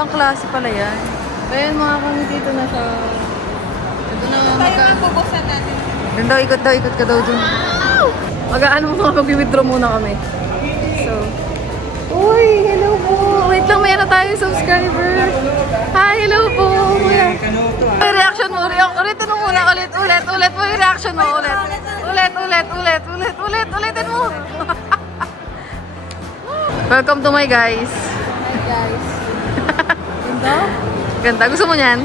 Ibang klase pala yan. Ayan mga kami, dito na siya. Ito na Bubuksan natin. Doon daw, ikot ka daw dun. Mag-ano mga mag-withdraw muna kami. So, uy, hello po. Wait lang, mayroon tayo subscriber. Hi, hello po. May reaction mo, ulitin mo muna, ulit mo yung reaction mo, ulitin mo. Welcome to my guys. Hi guys. Ganda? Ganda, gusto mo niyan?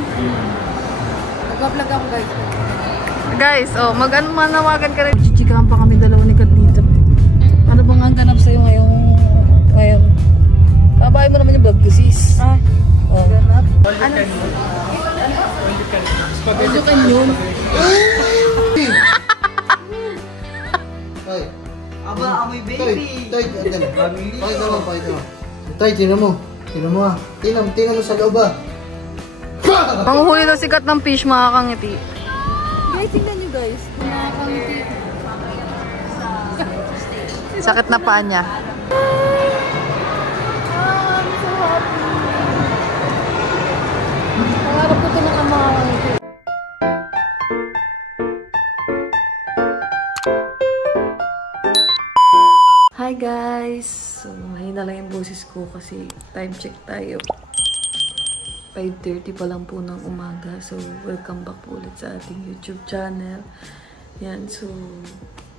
Nag-vlog ako guys. Guys, oh, manawagan ka rin. Chichikahan pa kami dalawa ni Kat dito. Ano bang ang ganap sa'yo ngayon? Babae mo naman yung vlog ko, sis. Ah, oh. ganap. Ano? Spaghetti kan yun. Tay. Aba, amoy baby. Tay, pakita mo. Tay, tinan mo ah. Tinan mo sa loob ah. Panguhuli daw si Kat ng fish, makakangiti. Guys, tingnan nyo guys. Nakakangiti. Sakit na paa niya. I'm so happy. Pangarap ko ito ng makakangiti. Hi guys! So, mahina lang yung boses ko kasi time check tayo. 5:30 pa lang po ng umaga. So, welcome back po ulit sa ating YouTube channel. Yan, so,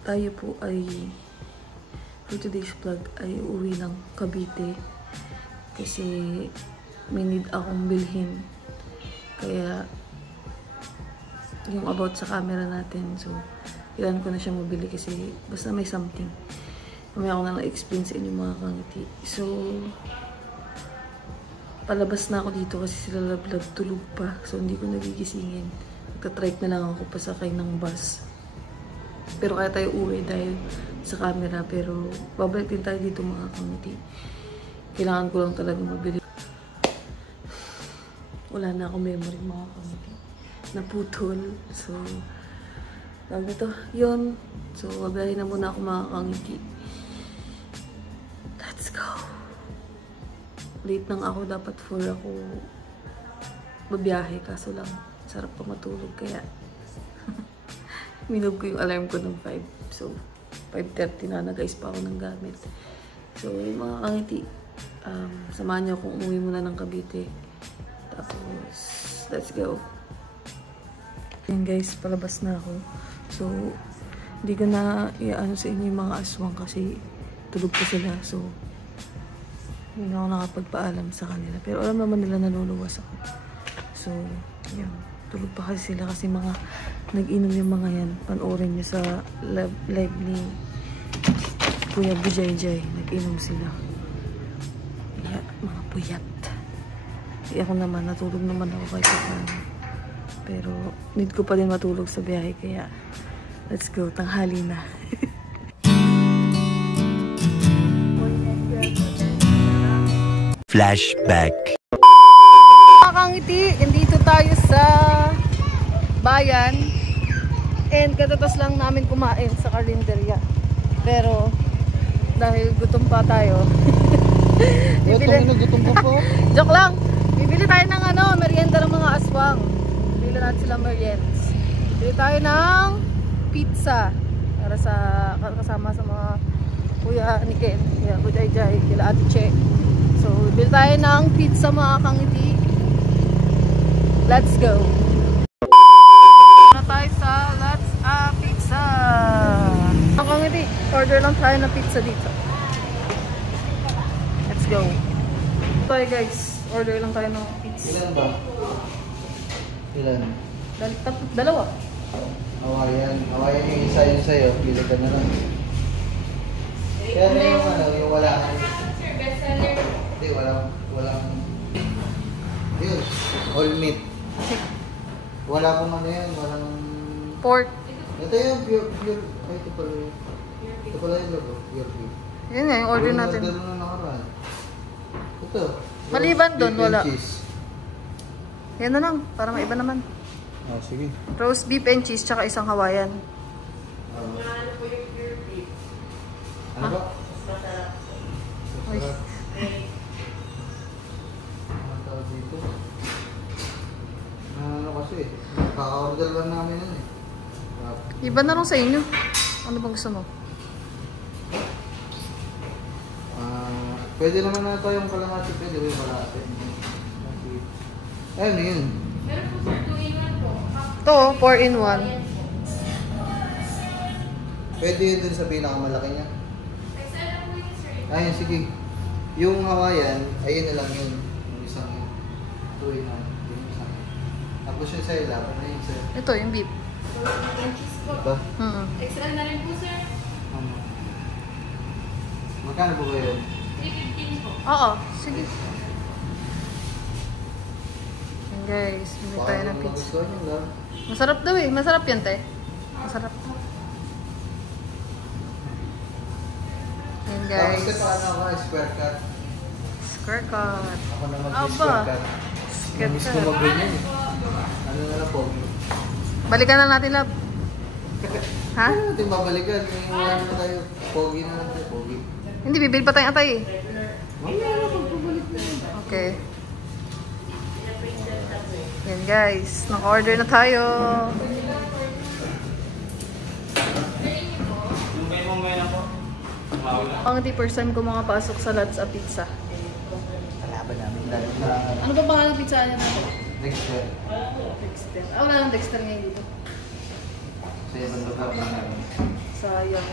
tayo po ay for today's vlog ay uwi ng Cavite. Kasi may need akong bilhin. Kaya, yung about sa camera natin. So, kailangan ko na siya mabili kasi basta may something. Mamaya ako na explain sa inyo mga kangiti. So, palabas na ako dito kasi sila Lablab tulog pa. So, hindi ko nagigisingin. Nagka-trike na lang ako pasakay ng bus. Pero kaya tayo uwi dahil sa camera. Pero, babalik din tayo dito mga kangiti. Kailangan ko lang talaga mabili. Wala na akong memory mga kangiti. Naputol. So, tawag na to. Yun. So, babayahin na muna ako mga kangiti. Let's go. Late nang ako. Dapat 4 ako babiyahe. Kaso lang, sarap pa matulog. Kaya, minug ko yung alarm ko ng 5. So, 5:30 na guys pa ako ng gamit. So, yung mga kangiti, samahan niyo akong umuwi muna ng Cavite. Tapos, let's go. Yan guys, palabas na ako. So, hindi ko na iaano sa inyo yung mga aswang kasi tulog pa sila. So, hindi na ako nakapagpaalam sa kanila. Pero alam naman nila naluluwas ako. So, yan. Tulog pa kasi sila kasi mga nag-inom yung mga yan. Panoorin nyo sa live ni Kuya Bujayjay. Nag-inom sila. Yeah, mga puyat. Ako naman, natulog naman ako kahit paano. Pero, need ko pa din matulog sa biyahe. Kaya, let's go. Tanghali na. Flashback. Mga kangiti, nandito tayo sa bayan. And katatas lang namin kumain sa karinderya. Pero, dahil gutom pa tayo. Gutom ka po? Joke lang. Bibili tayo ng merienda ng mga aswang. Bibili natin sila meriends. Bibili tayo ng pizza. Para sa kasama sa mga kuya ni Ken. Kuya Bujayjay, kila Ate Che. So, bibili tayo ng pizza mga kangiti. Let's go! Na tayo sa Let's Pizza! Mga kangiti, order lang tayo ng pizza dito. Let's go! Tayo guys, order lang tayo ng pizza. Ilan ba? Ilan? Dalawa. Hawayan yung isa yun sa'yo. Pili ka na lang. Kaya na yung wala. Hindi, walang yun, all meat. Wala akong walang Pork. ito yung pure ay ito pala yung logo, pure beef. Yun nga, yung order natin. Order na nakaraan. Ito. Maliban doon, beef and wala. cheese. Yan na lang, para maiba naman. Sige. Roast beef and cheese, tsaka isang Hawaiian. Ano ba? Uy. Ano tawag dito. Ano kasi, kaka-order lang namin yun eh. Iba na lang sa inyo. Ano bang gusto mo? Pwede naman na tayong kalahati. Pwede rin kalahati. Ayun yun. Meron po sir, 2-in-1 po. Ito, 4-in-1. Pwede yun dun sa pinakamalaki niya. XL na po yun sir. Ayun, sige. Yung Hawaiian, ayun na lang yun. Yung isang yun. 2-in-1. Yung isang yun. Tapos yun sa ilaw. Ano yun sir? Ito, yung beef. Yung cheese po. Diba? XL na rin po sir. Magkano po kayo? 315 po. Oo, sige. Yan guys, bili tayo ng pizza. Gusto nyo lang. Masarap daw eh. Masarap yan, te. Masarap. Yan guys. Tapos paano ako, square cut. Square cut. Ako na Aba. mag-square cut. Square Namiss ko cut. mag-ganyan eh. Ano na lang po? Balikan na natin, love. Ha? Ano natin babalikan? Wala na tayo. Pogi na lang tayo. Pogi. Hindi, bibili pa tayong atay eh. Mamaya na pagbabalik na yun. Okay. Yan guys, naka-order na tayo. Pang first time ko makapasok sa Lots of Pizza. Kalaban namin dahil na Ano ba pangalan ng pizza niya natin? next year. Dexter. Ah, wala nang Dexter ngayon dito. Sa ibang lugar na namin. Sayang.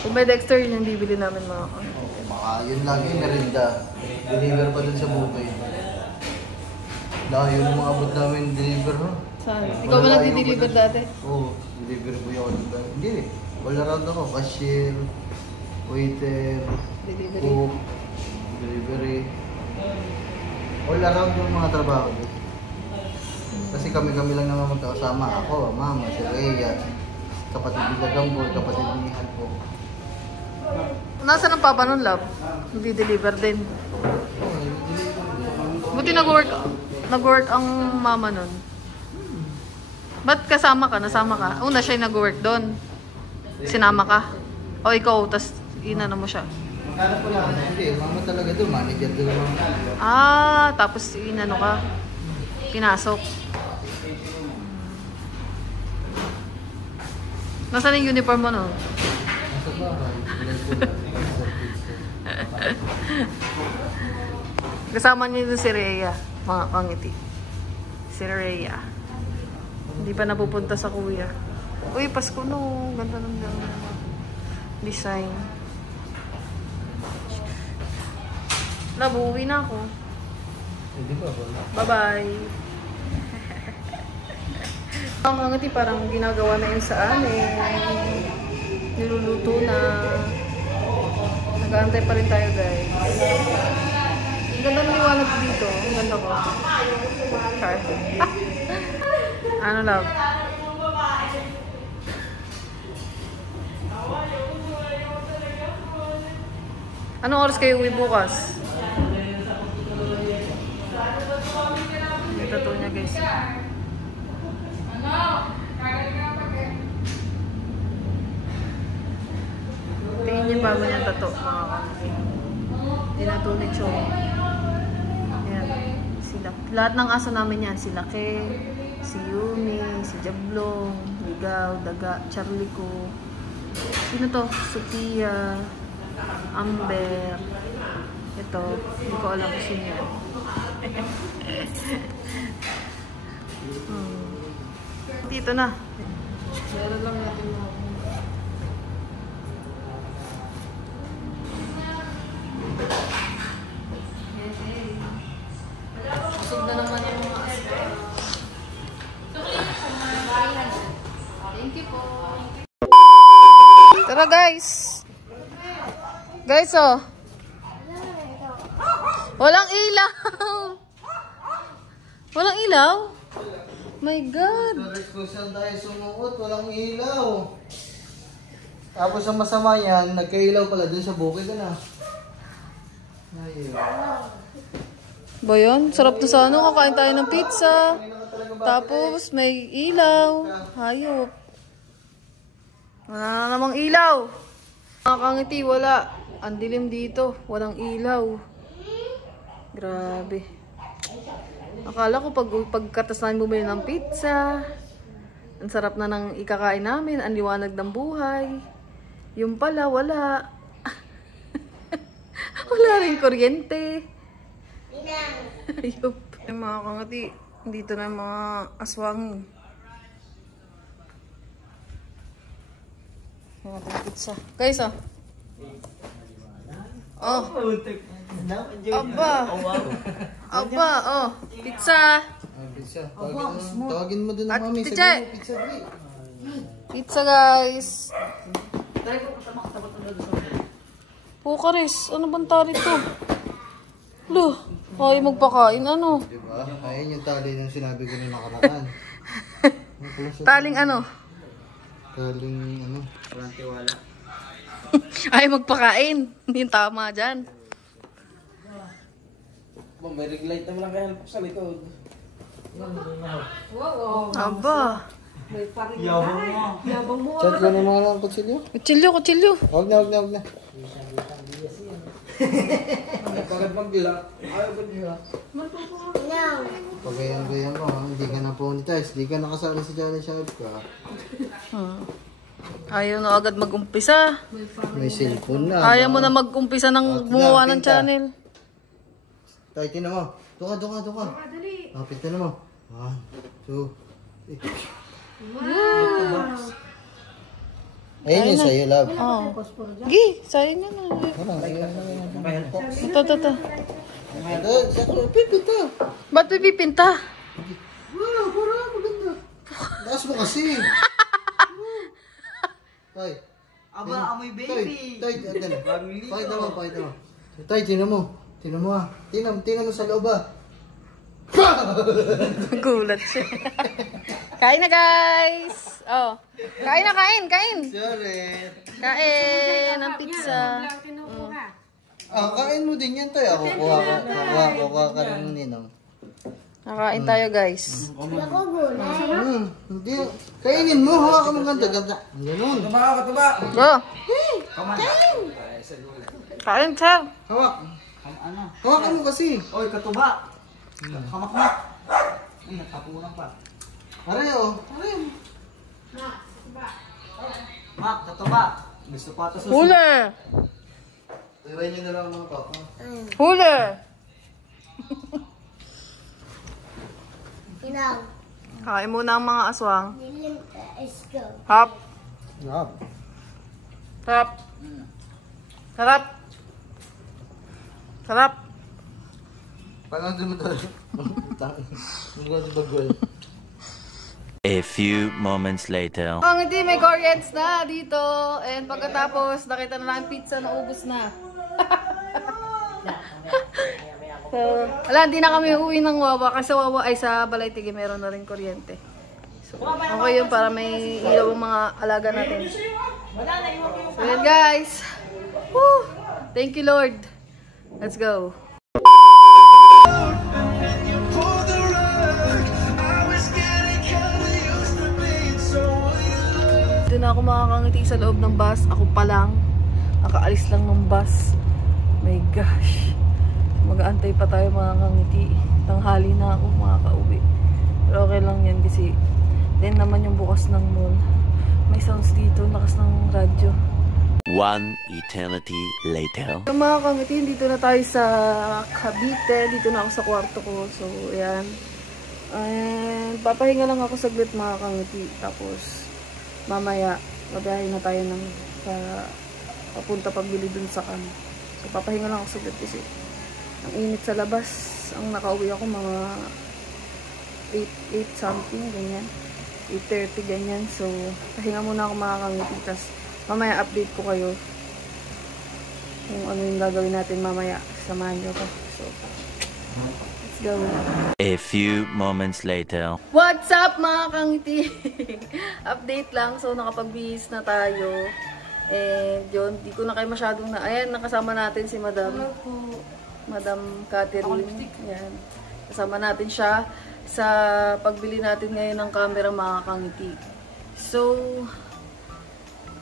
Kung may Dexter, yun yung bibili namin mga kan. Okay, baka yun lang yung merinda. Deliver pa dun sa bukid. Dahil yung mga abot namin deliver ha. Saan? Ikaw ba nag-deliver dati? Oo, deliver po yung ako. Hindi eh. All around ako. Cashier, waiter, Delivery. cook, delivery. All around yung mga trabaho doon. Kasi kami-kami lang naman magkakasama. Ako, mama, si Rhea, kapatid ni Gagambol, kapatid ni Hanpo. Nasaan ang papa nun, love? Nag-deliver din. Oo, nag-deliver. Buti nag-work ang mama nun. Ba't kasama ka? Nasama ka? Una siya yung nag-work doon. Sinama ka? O ikaw, tas inano mo siya? Magkano po lang? Hindi, mama talaga doon, manager doon mama. Ah, tapos inano ka? Pinasok. Nasaan yung uniform mo no? Nasa bahay. Kasama niyo doon si Rhea, mga kangiti. Si Rhea. Hindi pa napupunta sa kuya. Uy, Pasko no. Ganda ng design. Nabuwi na ako. Hindi ba? Wala. Bye-bye. Ang kangiti parang ginagawa na yun sa amin. Niluluto na. Nag-aantay pa rin tayo guys. Ang ganda ng liwanag dito. Ang ganda ko. Char. Ano love? Anong oras kayo uwi bukas? Ito to niya guys. Tingin niyo ba niya tato mga kampi? Tinatuloy siya. Ayan. Sila. Lahat ng aso namin yan. Si Lake, si Yumi, si Jablong, Ligaw, Daga, Charlie ko. Sino to? Sophia, Amber. Ito. Hindi ko alam kung sino yan. Dito na. Meron lang natin mga busog na naman yung mga aso. Thank you po. Tara guys. Guys oh. Walang ilaw. Walang ilaw? My God. Kung saan tayo sumuot, walang ilaw. Tapos ang masama yan, nagkailaw pala dun sa bukid na. Ayun. Ba yun? Sarap to sa ano. Kakain tayo ng pizza. Tapos may ilaw. Hayop. Wala na namang ilaw. Mga kangiti, wala. Ang dilim dito. Walang ilaw. Grabe. Akala ko pagkatas namin bumili ng pizza, ang sarap na ng ikakain namin, ang liwanag ng buhay. Yung pala, wala. Wala rin kuryente. Ayup. Yung mga kangati, dito na yung mga aswang. Yung ating pizza. Guys, oh. Oh. Aba. Aba, oh. Pizza. Pizza. Tawagin mo dun At ang mami. Tite. Sabihin mo, pizza, Dre. Pizza, guys. Pukaris, ano bang tali to? Lo, ay magpakain, ano? Diba? Ayun yung tali ng sinabi ko na nakaraan. Taling ano? Taling ano? Walang tiwala. Ay magpakain. Hindi yung tama dyan. May ring light naman ang kahalap sa likod. Aba. Chat ko na mga lang kutsilyo. Kutsilyo, kutsilyo. Huwag na. Bakit mag-lock? Ayaw ba niya? Pagayan mo, hindi ka na monetize. Hindi ka nakasali sa challenge shop ka. Ayaw na agad mag-umpisa. May cellphone na. Ayaw mo na mag-umpisa ng gumawa ng channel. Tayo, tinan mo. Doon ka. Kapit na mo. 1, 2, 3. Ayun yung sa'yo, love. Oh. Gi, sayang yan. Ito. Pipita. Ba't pipipinta? Parang maganda. Taas mo kasi. Tay. Aba, amoy baby. Tay, pakita mo. Tay, tinan mo. Tinan mo ah. Tinan mo sa loob ah. Gulat siya. Kain na, guys. Oh. Kain. Sorry. Kain ng pizza. Kain mo din yan, Tay. Ako, kuha ka rin ninong. Nakain tayo, guys. Hindi. Kainin mo, hawa ka mong ganda. Ganun. Katuba! Go. Kain, sir. Hawak. Hawakan mo kasi. Oy, katuba! Kamakmak! Ay, natapunan pa. Areho. Mak, katuba! Gusto pa ito susunod. Huli. Iwan nyo na lang mga to. Huli. Kain muna ang mga aswang. Hop. Yup. Sarap. Sarap. Paano din mo to? Bagol. A few moments later. Ang hindi may Koreans na dito. And pagkatapos, nakita na lang pizza na ubos na. So, wala, hindi na kami uwi ng Wawa kasi Wawa ay sa Balaytigi meron na rin kuryente. So, okay yun para may ilaw ang mga alaga natin. So, yun guys. Woo! Thank you, Lord. Let's go. Dito na ako makakangiti sa loob ng bus. Ako pa lang. Nakaalis lang ng bus. My gosh. Mag-aantay pa tayo makakangiti. Tanghali na ako makakauwi. Pero okay lang yan kasi then naman yung bukas ng mall. May sounds dito. Lakas ng radyo. One eternity later. So mga kangiti, dito na tayo sa Cavite. Dito na ako sa kwarto ko. So, ayan. And papahinga lang ako saglit mga kangiti. Tapos, mamaya, babayahin na tayo ng papunta pagbili dun sa kan. So, papahinga lang ako saglit kasi ang init sa labas. Ang nakauwi ako mga 8 something, ganyan. 8:30, ganyan. So, pahinga muna ako mga kangiti. Tapos, mamaya update ko kayo kung ano yung gagawin natin mamaya. Samahan nyo ko. So, let's go. A few moments later. What's up mga kangiti? Update lang. So, nakapagbihis na tayo. And yun, di ko na kayo masyadong na... Ayan, nakasama natin si Madam. Madam Catherine. Ayan. Kasama natin siya sa pagbili natin ngayon ng camera mga kangiti. So,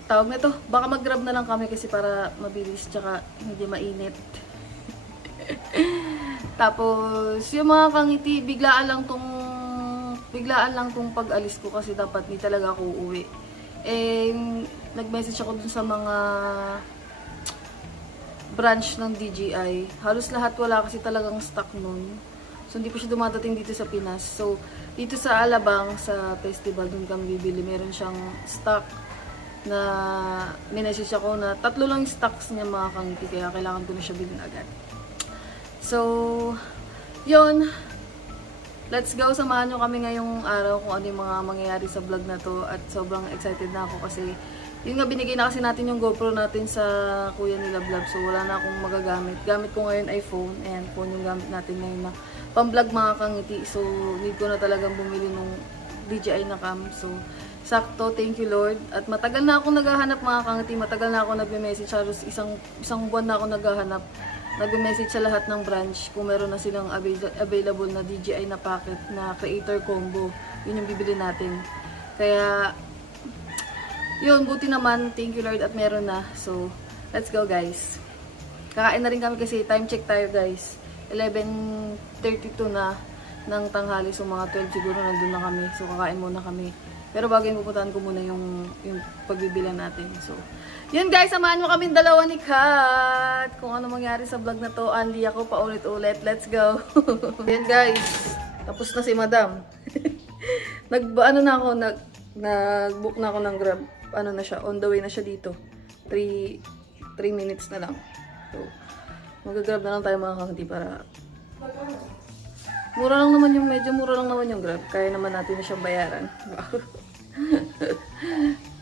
tawag na ito. Baka mag-grab na lang kami kasi para mabilis tsaka hindi mainit. Tapos, yung mga kangiti, biglaan lang tong pag-alis ko kasi dapat di talaga ako uuwi. Eh, nag-message ako dun sa mga branch ng DJI. Halos lahat wala kasi talagang stock nun. So, hindi pa siya dumadating dito sa Pinas. So, dito sa Alabang, sa festival, dun kami bibili. Meron siyang stock na minessage ako na 3 lang yung stocks niya mga kangiti. Kaya kailangan ko na siya bilhin agad. So, yun. Let's go. Samahan nyo kami ngayong araw kung ano yung mga mangyayari sa vlog na to. At sobrang excited na ako kasi yun nga, binigay na kasi natin yung GoPro natin sa kuya nila vlog. So, wala na akong magagamit. Gamit ko ngayon iPhone. Ayan, phone yung gamit natin ngayon na pang-vlog mga kangiti. So, need ko na talagang bumili ng DJI na cam. So, sakto. Thank you, Lord. At matagal na akong naghahanap mga kangiti. Matagal na ako nagme-message. Halos isang buwan na ako naghahanap. Nag-message sa lahat ng branch kung meron na silang available na DJI na packet na creator combo. Yun yung bibili natin. Kaya, yun, buti naman. Thank you, Lord, at meron na. So, let's go, guys. Kakain na rin kami kasi time check tayo, guys. 11:32 na ng tanghali. So, mga 12 siguro nandun na kami. So, kakain muna kami. Pero bago yung pupuntahan ko muna yung pagbibilan natin. So, yun guys, samahan mo kami dalawa ni Kat. Kung ano mangyari sa vlog na to, Andy ako paulit-ulit. Let's go. Yun guys, tapos na si Madam. Nag-book na ako ng Grab. Ano na siya, on the way na siya dito. 3 minutes na lang. So, mag-grab na lang tayo mga kangiti para medyo mura lang naman yung Grab. Kaya naman natin na siyang bayaran.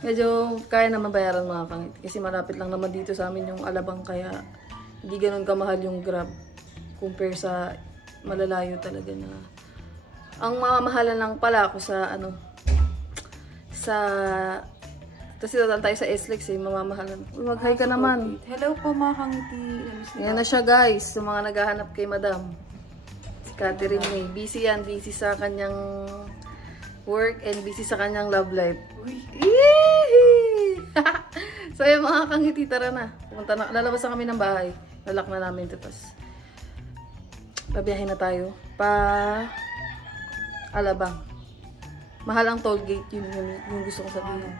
Medyo kaya naman bayaran mga kangiti. Kasi malapit lang naman dito sa amin yung Alabang. Kaya hindi ganun kamahal yung Grab. Compare sa malalayo talaga na. Ang mamahalan lang pala ako sa kasi dadaan tayo sa SLEX eh, mamamahalan. Mag-hi ka naman. Hello po mga kangiti. Yan na siya guys, yung mga naghahanap kay Madam. Si Catherine May. Busy yan, busy sa kanyang work and busy sa kanyang love life. So yung mga kangiti, tara na. Lalabas na kami ng bahay. Lalak na namin ito. Tapos, pabiyahin na tayo. Alabang. Mahal ang toll gate, yun gusto ko sabihin.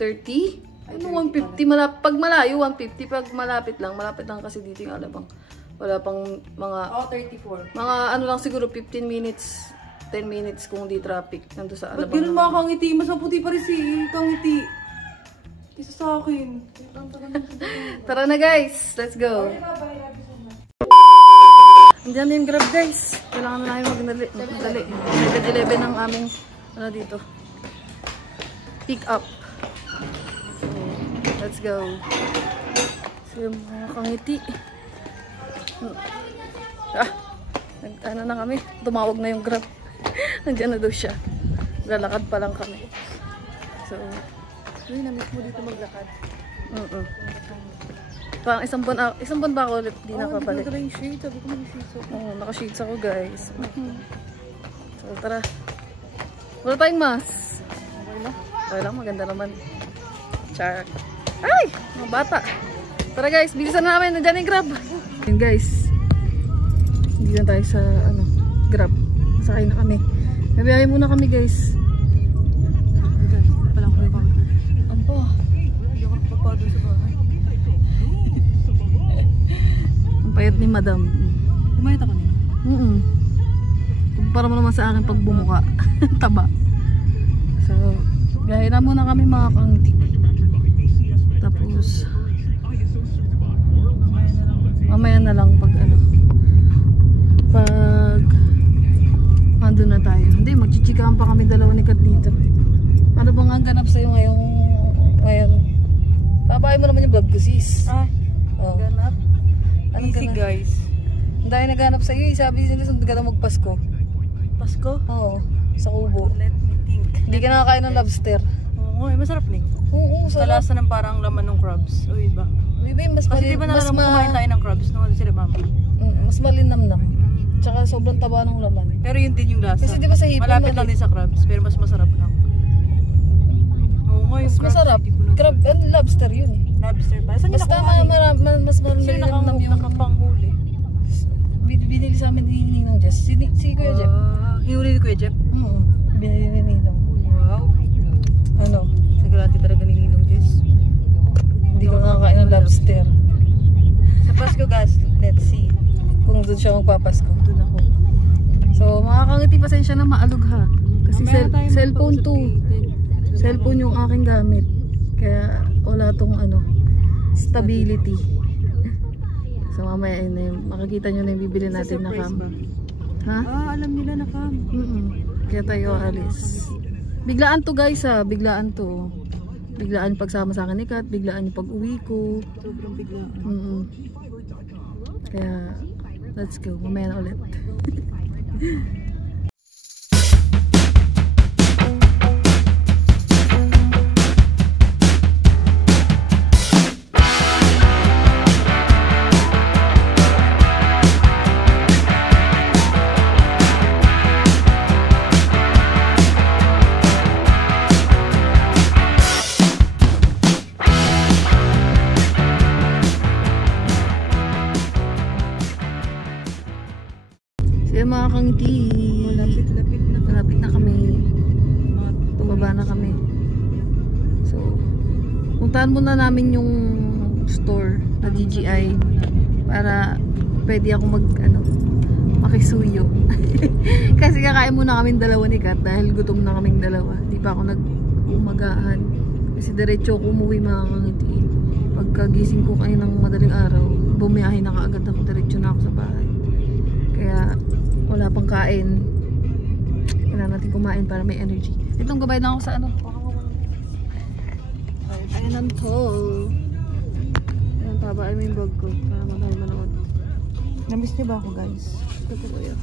30? Ano 150? Pag malayo, 150. Pag malapit lang kasi dito yung Alabang. Wala pang mga 34. Mga ano lang siguro 15 minutes, 10 minutes kung di traffic nandun sa Alabang. Ba't ganun mga kangiti? Mas maputi pa rin si kangiti. Isa sa akin. Tara na guys, let's go. Andiyan na yung Grab guys. Kailangan na namin magdali. 7-11 ang aming dito. Pick up. So, let's go. So, yung mga kangiti. Ano na kami? Tumawag na yung Grab. Nandiyan na daw siya. Lalakad pa lang kami. So, Uy, na-miss mo dito maglakad. Parang isang buwan ba ako ulit di nakabalik. Hindi ko yung shades. Sabi ko mag-shades ako. Oo, naka-shades ako guys. So, tara. Wala tayong mask. Okay lang, maganda naman. Char. Ay! Mga bata. Tara guys, bilisan na namin. Nandiyan yung Grab. Yun guys. Bilisan tayo sa Grab. Masakay na kami. Mabiyahe muna kami guys. Palang ko ba? Ampo. Hindi ako napapado sa bahay. Ang payat ni Madam. Kumayat ako niya? Para mo naman sa akin pag bumuka. Taba. So, biyahe na muna kami mga kangiti. Tapos, mamaya na lang pag ando na tayo. Hindi, magchichikahan pa kami dalawa ni Kat dito. Ano bang ang ganap sa'yo ngayon? Papahay mo naman yung vlog ko sis. Oh. Ganap. Anong Easy ganap? guys. Ang dahil naghanap sa'yo eh. Sabi nila sundin ka na magpasko. Pasko? Oo, sa Kubo. Let me think. Hindi ka nakakain ng lobster. Oo, masarap ning. Oo, sarap. Kalasa ng parang laman ng crabs. O iba. Bibi, mas Kasi di ba nalaman mo kumain tayo ng crabs nung sila mama? Mas malinamnam. Tsaka sobrang taba ng laman. Pero yun din yung lasa. Kasi di ba sa hipon malapit lang din sa crabs, pero mas masarap lang. Oo nga, yung Mas masarap. Crab and lobster yun eh. Lobster ba? Saan nila Basta kumain? mas Sino malinamnam yung nakapanghuli? binili sa amin ni Ninong Jess. Si Kuya Jeff. Hinuli ni Kuya Jeff? Binili ni Ninong. Wow. Ano? Nagalati talaga ni Ninong Jess. Hindi ko nakakain ng lobster. Sa Pasko guys, let's see. Kung doon siya magpapasko. Doon ako. So, makakangiti, pasensya na maalog ha. Kasi cellphone to. Cellphone yung aking gamit. Kaya wala tong ano, stability. So, mamaya yun na yung, makikita nyo na yung bibili natin na cam. Ha? Alam nila na cam. Kaya tayo alis. Biglaan to guys ha, biglaan to. Biglaan yung pagsama sa akin ni Kat, biglaan yung pag-uwi ko. Sobrang biglaan. Kaya, let's go. Mamaya na ulit. Kaya mga kangiti, malapit na kami, bumaba na kami. So, puntahan muna namin yung store na DJI para pwede ako makisuyo. Kasi kakain muna kaming dalawa ni Kat dahil gutom na kaming dalawa. Di pa ako nag-umagahan kasi diretso ako umuwi mga kangiti. Pagkagising ko kayo ng madaling araw, bumiyahe na kaagad ako, diretso na ako sa bahay. Kaya wala pang kain. Kailangan natin kumain para may energy. Itong gabay na ako sa ano. Ayan ang toll. Ayan, tabain mo yung vlog ko para matayo manood. Namiss niyo ba ako guys? Ito po kuya.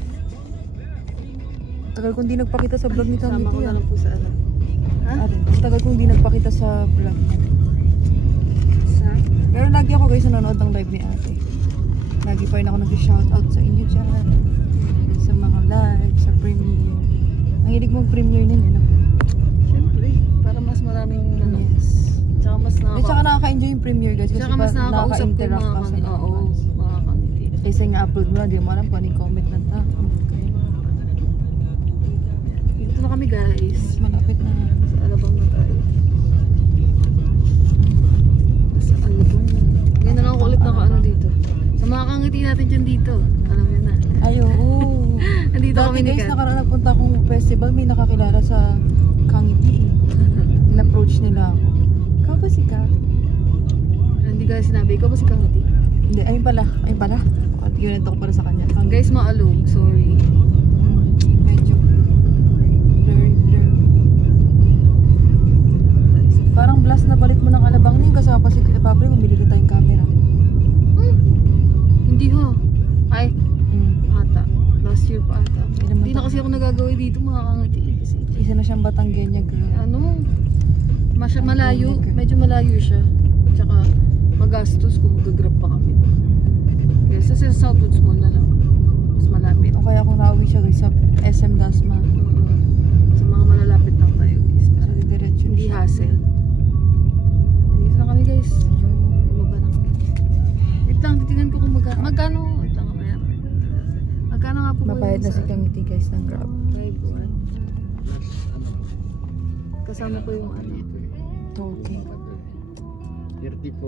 Tagal kong di nagpakita sa vlog ni Kami. Sama ko na lang po sa ano. Ha? Tagal kong di nagpakita sa vlog. Pero lagi ako guys nanonood ng live ni ate. Lagi pa rin ako nag-shoutout sa inyo dyan. Sa mga live, sa premiere. Ang hilig mong premiere nun, no? Siyempre, para mas maraming ano. Yes. Tsaka mas Tsaka nakaka-enjoy yung premiere guys. Kasi tsaka mas nakaka-usap ko nakaka-interact mga ka sa kangiti. Oo, mga kangiti. Kasi nga upload mo na, di mo alam kung anong comment ng tao. Dito na kami guys. Malapit na. Sa Alabang na tayo. Sa Alabang. Ngayon na lang ako ulit naka-ano dito. Sa mga kangiti natin dyan dito. Alam niyo na. Ay, oo. Nandito kami ni guys, Kat. nakaraan nagpunta akong festival, may nakakilala sa Kangiti. In-approach nila ako. Ikaw ba si Kat? Hindi ka sinabi. Ikaw ba si Kangiti? Hindi, ayun pala. Ayun pala. Yun ito ko para sa kanya. Guys, maalog. Sorry. Medyo. Very blur. Parang blast na balik mo ng Alabang niya. Kasama pa si Pablo, bumili tayong camera. Hindi ha. Ay, ata. Last year pa ata. Hindi naman Hindi na kasi ako nagagawa dito mga kangiti. Kasi, Isa na siyang Batanggenya girl. ano, malayo. Medyo malayo siya. Tsaka, magastos kung mag-grab pa kami. Kaya sa Southwoods Mall na lang. Mas malapit. O kaya kung nauwi siya guys sa SM Dasma. Sa mga malalapit lang tayo guys. Sa diretso Hindi siya. hassle. Dito na kami guys. Bumaba na kami. Wait lang, titignan ko kung magkano. Wait lang, mamaya. Magkano nga po ba Mabayad na sa si Kangiti guys ng Grab. 5 buwan. Kasama ko yung ano. Okay. 34,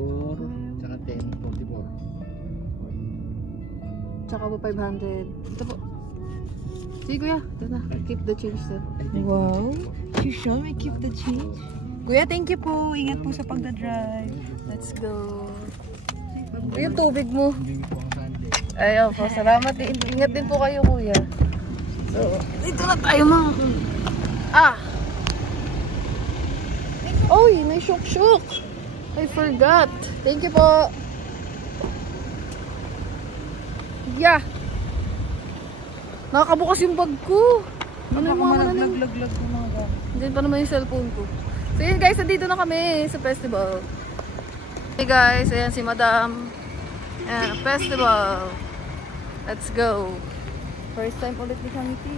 tsaka 10, 44. Tsaka po 500. Ito po. Sige kuya, ito na. Keep the change sir. Wow. You sure we keep the change? Kuya, thank you po. Ingat po sa pagdadrive. Let's go. Yung tubig mo. Hindi po ang Sunday. Ayaw po, salamat. Ingat din po kayo kuya. So, dito na tayo mga. Oy, may shook-shook. I forgot. Thank you po. Yeah. Nakabukas yung bag ko. Ano yung mga Malaglag ko mga gamit. Diyan pa naman yung cellphone ko. So yun guys, nandito na kami sa festival. Hey guys, ayan si Madam. Ayan, festival. Let's go. First time ulit ni Kangiti.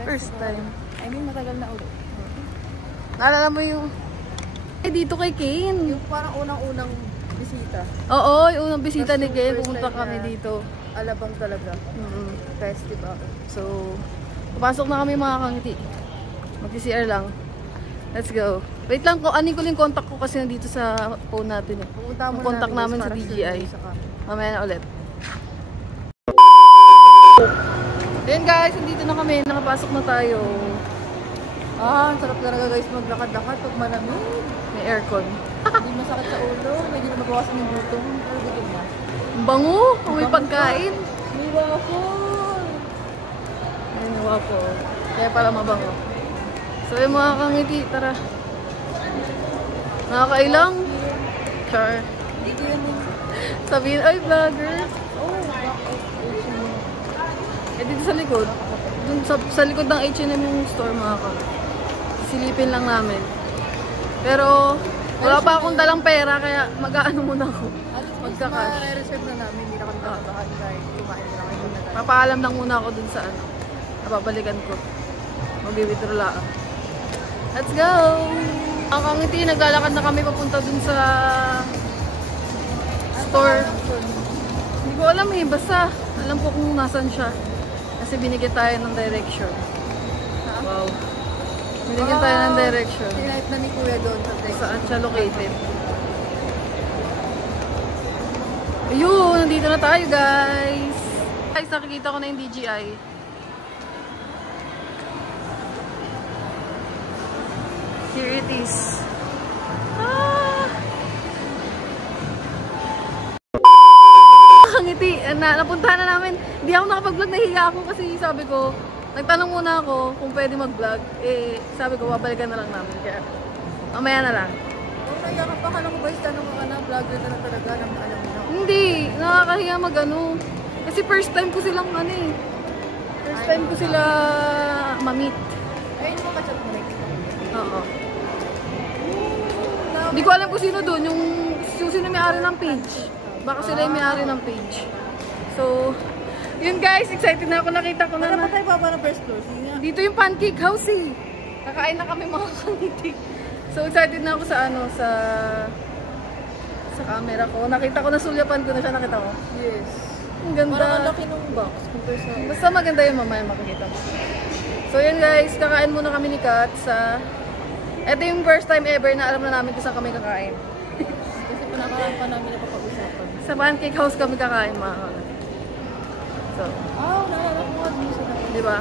First time. I mean, matagal na ulit. Naalala mo yung dito kay Kane? Yung parang unang-unang bisita. Oo, yung unang bisita ni Tapos yung Kane. first Pumunta time kami na- dito. alabang talaga. Festival. So, papasok na kami mga kangiti. Mag-CR lang. Let's go. Wait lang, anin ko lang contact ko kasi nandito sa phone natin eh. Pupunta mo Contact namin sa para DJI. sa camera. Mamaya na ulit. Then guys, nandito na kami. Nakapasok na tayo. Ang sarap talaga guys maglakad-lakad pag malamig. May aircon. Hindi masakit sa ulo, medyo na mabawasan yung gutom. Pero gutom na. Ang bango! May pagkain. May waffle! Ayun yung waffle. Kaya pala mabango. So yung mga kangiti, tara. Nakakailang. Char. Dito yan yung... Sabihin, ay vlogger. Oh, Eh dito sa likod. Dun sa likod ng H&M yung store mga kangiti. Silipin lang namin. Pero wala pa akong dalang pera kaya mag-aano muna ako. Magka-cash. Reserve na namin, hindi na kami nakabahan kahit kumain na kayo na tayo. Papaalam lang muna ako dun sa ano. Napabalikan ko. Mag-withdraw lang. Let's go! Ang kangiti, naglalakad na kami papunta dun sa store. Hindi ko alam eh, basta alam ko kung nasan siya. Kasi binigyan tayo ng direction. Wow. Binigyan tayo ng direction. Tinayip na ni Kuya doon sa text. Saan siya located. Ayun, nandito na tayo guys. Guys, nakikita ko na yung DJI. Here it is. Ah! Kangiti, napuntahan na namin. Hindi ako nakapag-vlog, nahiya ako kasi sabi ko, nagtanong muna ako kung pwede mag-vlog. Eh, sabi ko, babalikan na lang namin. Kaya, mamaya na lang. Oh, naiyak pa ka lang guys, tanong ka na, vlogger ka na talaga, alam mo. Hindi, nakakahiya mag-ano. Kasi first time ko silang ano eh. First time ko sila ma-meet. Ayun mo ka-chat mo rin. Oo. Hindi ko alam kung sino doon, yung sino may-ari ng page. Baka sila yung may-ari ng page. So, yun guys, excited na ako. Nakita ko na Wala pa tayo baba ng first floor. dito yung pancake house eh. Kakain na kami mga kangiti. So, excited na ako sa ano, sa camera ko. Nakita ko na sulyapan ko na siya. Nakita ko. Yes. Ang ganda. Parang ang laki ng box compared sa... Basta maganda yun, mamaya makikita mo. So yun guys, kakain muna kami ni Kat sa... Ito yung first time ever na alam na namin kung saan kami kakain. Kasi pinakalaan pa namin na papag-usapan. Sa pancake house kami kakain mga kakain. So, Naalala ko nga dito sa... di ba?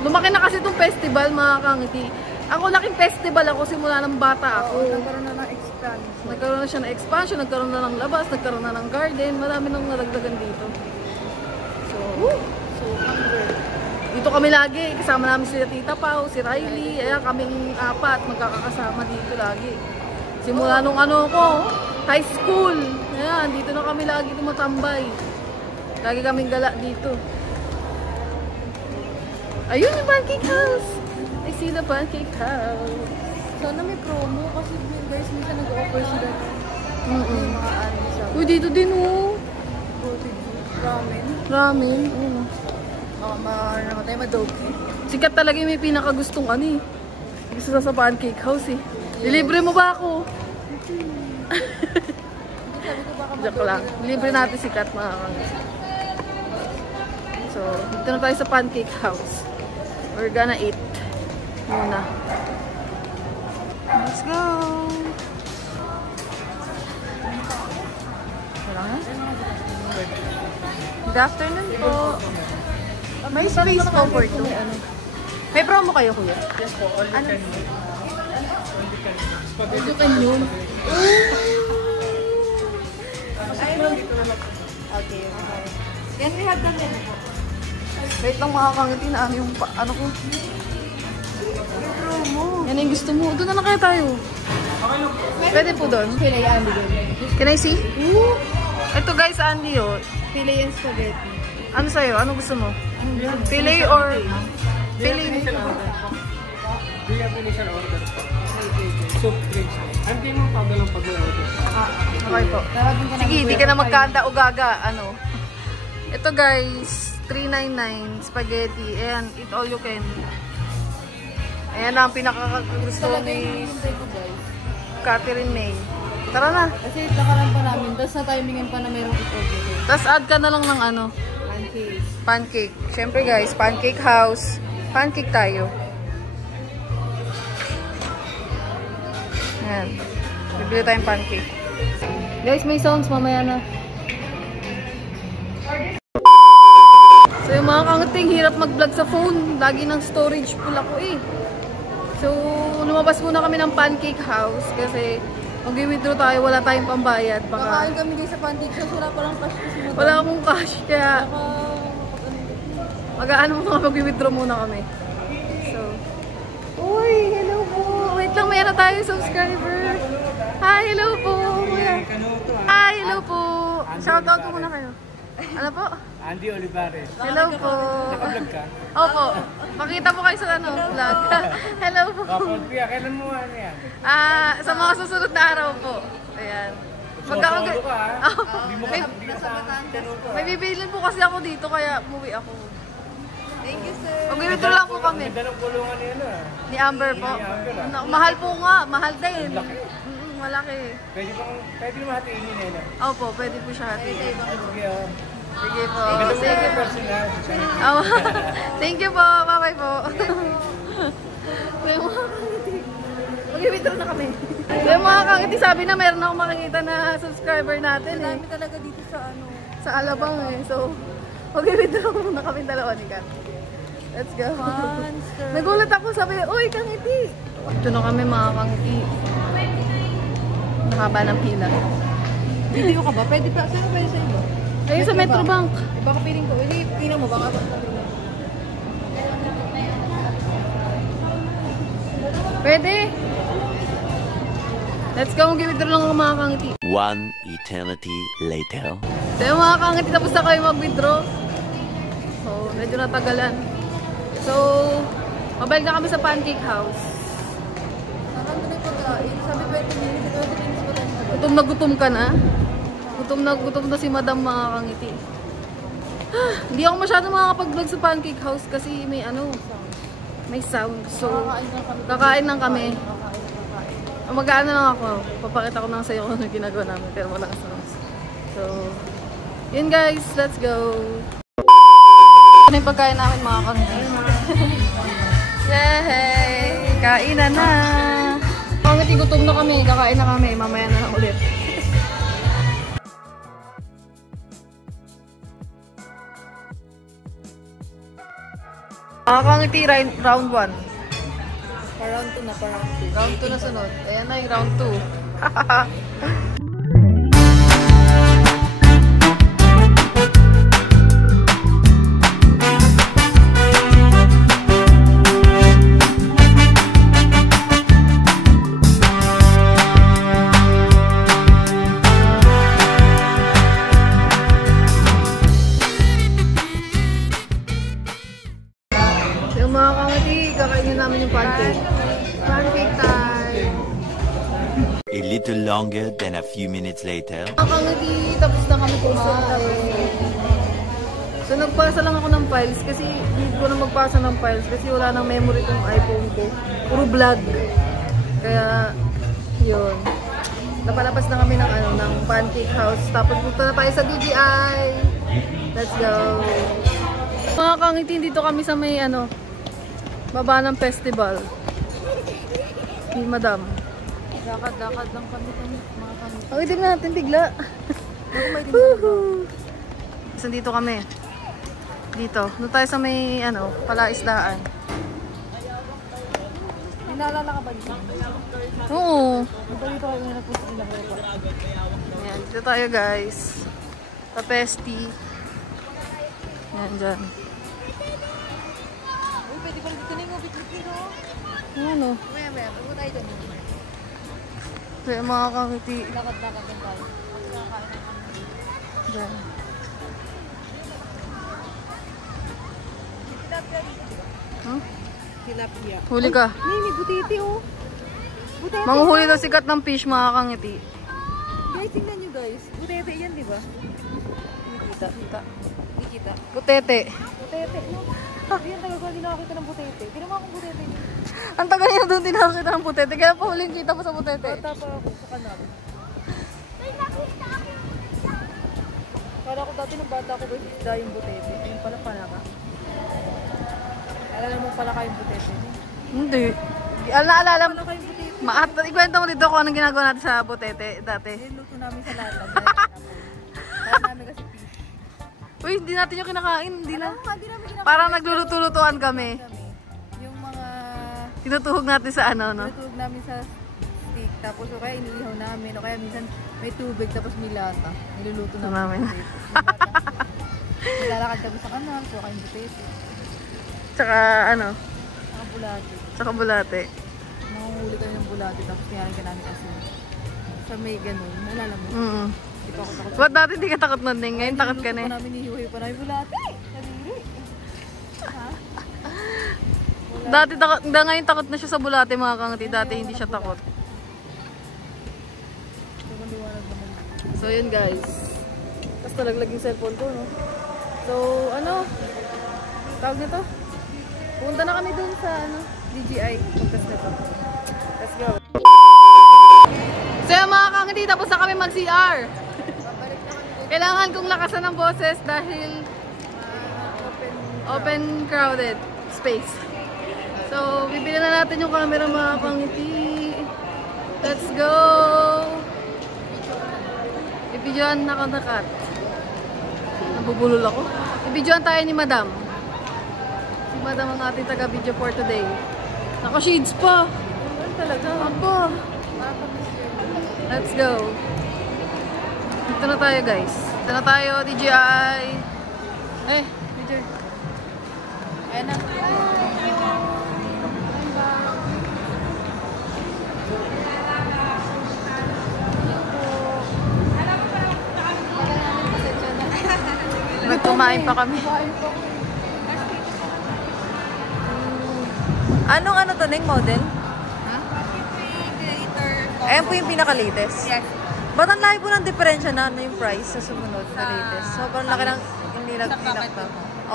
Lumaki na kasi itong festival mga kangiti. Ako laking festival ako simula ng bata ako. Nagkaroon na ng expansion. Nagkaroon na siya ng expansion, nagkaroon na ng labas, nagkaroon na ng garden. Marami nang nadagdagan dito. So, dito kami lagi. Kasama namin si Tita Pau, si Riley. Ayan, kaming apat. Magkakasama dito lagi. Simula nung ano ko, high school. Ayan, dito na kami lagi tumatambay. Lagi kaming gala dito. Ayun yung pancake house. I see the pancake house. Sana may promo kasi guys, minsan nag-offer sila yung mga ano sa Uy, dito din oh. ramen. Ramen. Oh. Ano tayo madogi. Sikat talaga yung may pinakagustong ano eh. Gusto sa pancake house eh. Dilibre mo ba ako? Sabi ko baka Joke lang. Dilibre natin si Kat mga kangis. So, dito na tayo sa pancake house. We're gonna eat. Muna. Let's go! Good afternoon po. may space po for two. May promo kayo kuya? Yes po, all you can. All you can yun. Okay. Yan, we have done po. Wait lang makakangiti na ano yung ano ko. Yan yung gusto mo. Doon na kaya tayo. Pwede po doon. Pili yan doon. Can I see? Ito guys, Andy oh. Pili yan spaghetti. Ano sa'yo? Ano gusto mo? Filet or... Filet? Do you have initial order? Soup drinks. Antay mo pag lang pag-order. Okay po. Sige, di ka na magkanda o gaga. Ano? Ito guys, $3.99 spaghetti. Ayan, eat all you can. Ayan ang pinakagusto ni Catherine May. Tara na. Kasi nakaran pa namin, tapos na-timingan pa na mayroong i-order. Tapos add ka na lang ng ano, Pancake. pancake. Siyempre guys, pancake house. Pancake tayo. Ayan. Bibili tayong pancake. Guys, may sounds mamaya na. So yung mga kangating, hirap mag-vlog sa phone. Lagi ng storage full ako eh. So, lumabas muna kami ng pancake house kasi mag-withdraw tayo, wala tayong pambayad. Kakain kami din sa pancake house, wala palang cash kasi mo. Wala akong cash, kaya mag-ano muna, mag-withdraw muna kami. So, uy, hello po. Wait lang, mayroon tayo subscriber. Hi, hello po. Hi, hello po. Shoutout po muna kayo. Ano po? Andy Olivares. Hello po. Naka-vlog ka? Opo. Makita po kayo sa ano, vlog. Hello po. Kapag Pia, kailan mo ano yan? Sa mga susunod na araw po. Ayan. Solo ka ha? Hindi mo May, ka may bibilin po kasi ako dito kaya umuwi ako. Thank you, sir. Mag-withdraw lang po kami. Ganda ng kulungan niya na. Ni Amber po. Ni Amber, Mahal po nga. Mahal din. Malaki. Pwede mo hatiin yun eh. Opo, pwede po siya hatiin. Sige oh. Sige po. Ganda mo Sige yung po. personal. Oh, thank you po. Bye-bye po. Mag-withdraw na kami. So yung mga kangiti, sabi na meron akong makikita na subscriber natin eh. Dami talaga dito sa ano. Sa Alabang eh. So, mag-withdraw muna kami dalawa ni Kat. Let's go. Nagulat ako, sabi, uy, kangiti. Ito na kami mga kangiti. Nakaba ng pila. Video ka ba? Pwede pa. Saan pwede sa iba? Ayun sa Metrobank. Baka piling ko. Hindi, piling mo. Baka pa. Pwede. Let's go, mag-withdraw lang ako mga kangiti. One eternity later. So yung mga kangiti, tapos na kayo mag-withdraw. So, medyo natagalan. So, mabalik na kami sa pancake house. Nakanta na yung pagkain. Sabi 20 minutes. 20 minutes pa tayo. Gutom na gutom ka na. Gutom na si madam mga kangiti. Hindi ako masyadong makakapag-vlog sa pancake house kasi may ano, may sound. So, kakain lang kami. Mag-ano lang ako. Papakita ko lang sa'yo kung ano ginagawa namin pero walang sounds. So, yun guys. Let's go. Ano yung pagkain namin mga kangiti? Yay! Kainan na! Kangiti, gutom na kami. Kakain na kami. Mamaya na lang ulit. Kangiti, round 1. Round 2 na, round 2. Round 2 na sunod. Ayan na yung round 2. Yung mga kangiti, kakainin namin yung pancake. Pancake time! A little longer than a few minutes later. Mga kangiti, tapos na kami kumain. So nagpasa lang ako ng files kasi hindi ko na magpasa ng files kasi wala nang memory tong iPhone ko. Puro vlog. Kaya, yun. Napalabas na kami ng, ano, ng pancake house. Tapos punta na tayo sa BGI. Let's go! Mga kangiti, dito kami sa may, ano, baba ng festival. Si Madam. Lakad-lakad lang kami mga kami. Ang itim natin bigla. So dito kami. Dito. Doon tayo sa may, ano, palaisdaan. May naalala ka ba dito? Oo. Dito kayo na nagpunta ilang report. Ayan, dito tayo guys. Sa Pesti. Ayan, dyan. Uy, pwede pa dito na yung ubit-ubit no? Ano? Maya, pagod tayo dyan. Kaya mga kangiti. Lakad-lakad din tayo. Dyan. Huh? Tilapia. Huli ka. May butiti oh. Butete. Manguhuli daw sikat ng fish mga kangiti. Guys, tingnan nyo guys. Butete yan, di ba? Kita. Hindi kita. Butete. Butete, no? Yan talaga, hindi nakakita ng butete. Tingnan mo akong butete. Ang tagal niya doon tinakita ng butete. Kaya pa huling kita mo sa butete. Bata pa ako sa kanal. Kala ko dati nung bata ko ba isda yung butete. Ayun pala ka. Alala mo pala kayong butete. Hindi. Naalala mo. Pala kayong butete. Ikwento mo dito kung anong ginagawa natin sa butete dati. Yung luto namin sa lata. Kaya namin kasi fish. Uy, hindi natin yung kinakain. Hindi na. Hindi namin kinakain. Parang nagluluto-lutuan kami. Yung mga Tinutuhog natin sa ano, no? natulog namin sa stick. Tapos o kaya iniihaw namin. O kaya minsan may tubig tapos may lata. Niluluto namin. Nilalakad kami sa kanal. So kayong butete. Tsaka ano? Saka bulate. Tsaka bulate. Nangunghuli kayo ng bulate. Tapos niyarin ka namin kasi sa may ganun. Nalala mo? Di pa ako takot. Ba't dati hindi ka takot nun, Ning? Ngayon takot ka na Niluluto pa namin, nihiwayo pa namin bulate. Nadiri. Ha? Dati takot, ngayon takot na siya sa bulate mga kangati. Dati hindi siya takot. So yun guys. Tapos nalaglag yung cellphone ko, no? So ano? Tawag nito? Punta na kami dun sa ano, DJI. Puntas na to. Let's go. So yun mga kangati, tapos na kami mag-CR. Kailangan kong lakasan ng boses dahil open crowded space. So, bibili na natin yung camera mga kangiti. Let's go! Ibidyoan na ako na cut. Nabubulol ako. Ibidyoan tayo ni Madam. Si Madam ang ating taga-video for today. Naka-shades pa! Ano talaga? Apo! Let's go! Dito na tayo guys. Dito na tayo, DJI. Eh, DJI. Ayan na. Nagkumain pa kami. Anong ano to, Ning, model? Ha? Creator. Ayan po yung pinaka-latest. Yes. Ba't ang laki po ng diferensya na ano yung price sa sumunod na latest? Sobrang laki ng nilag-nilag pa.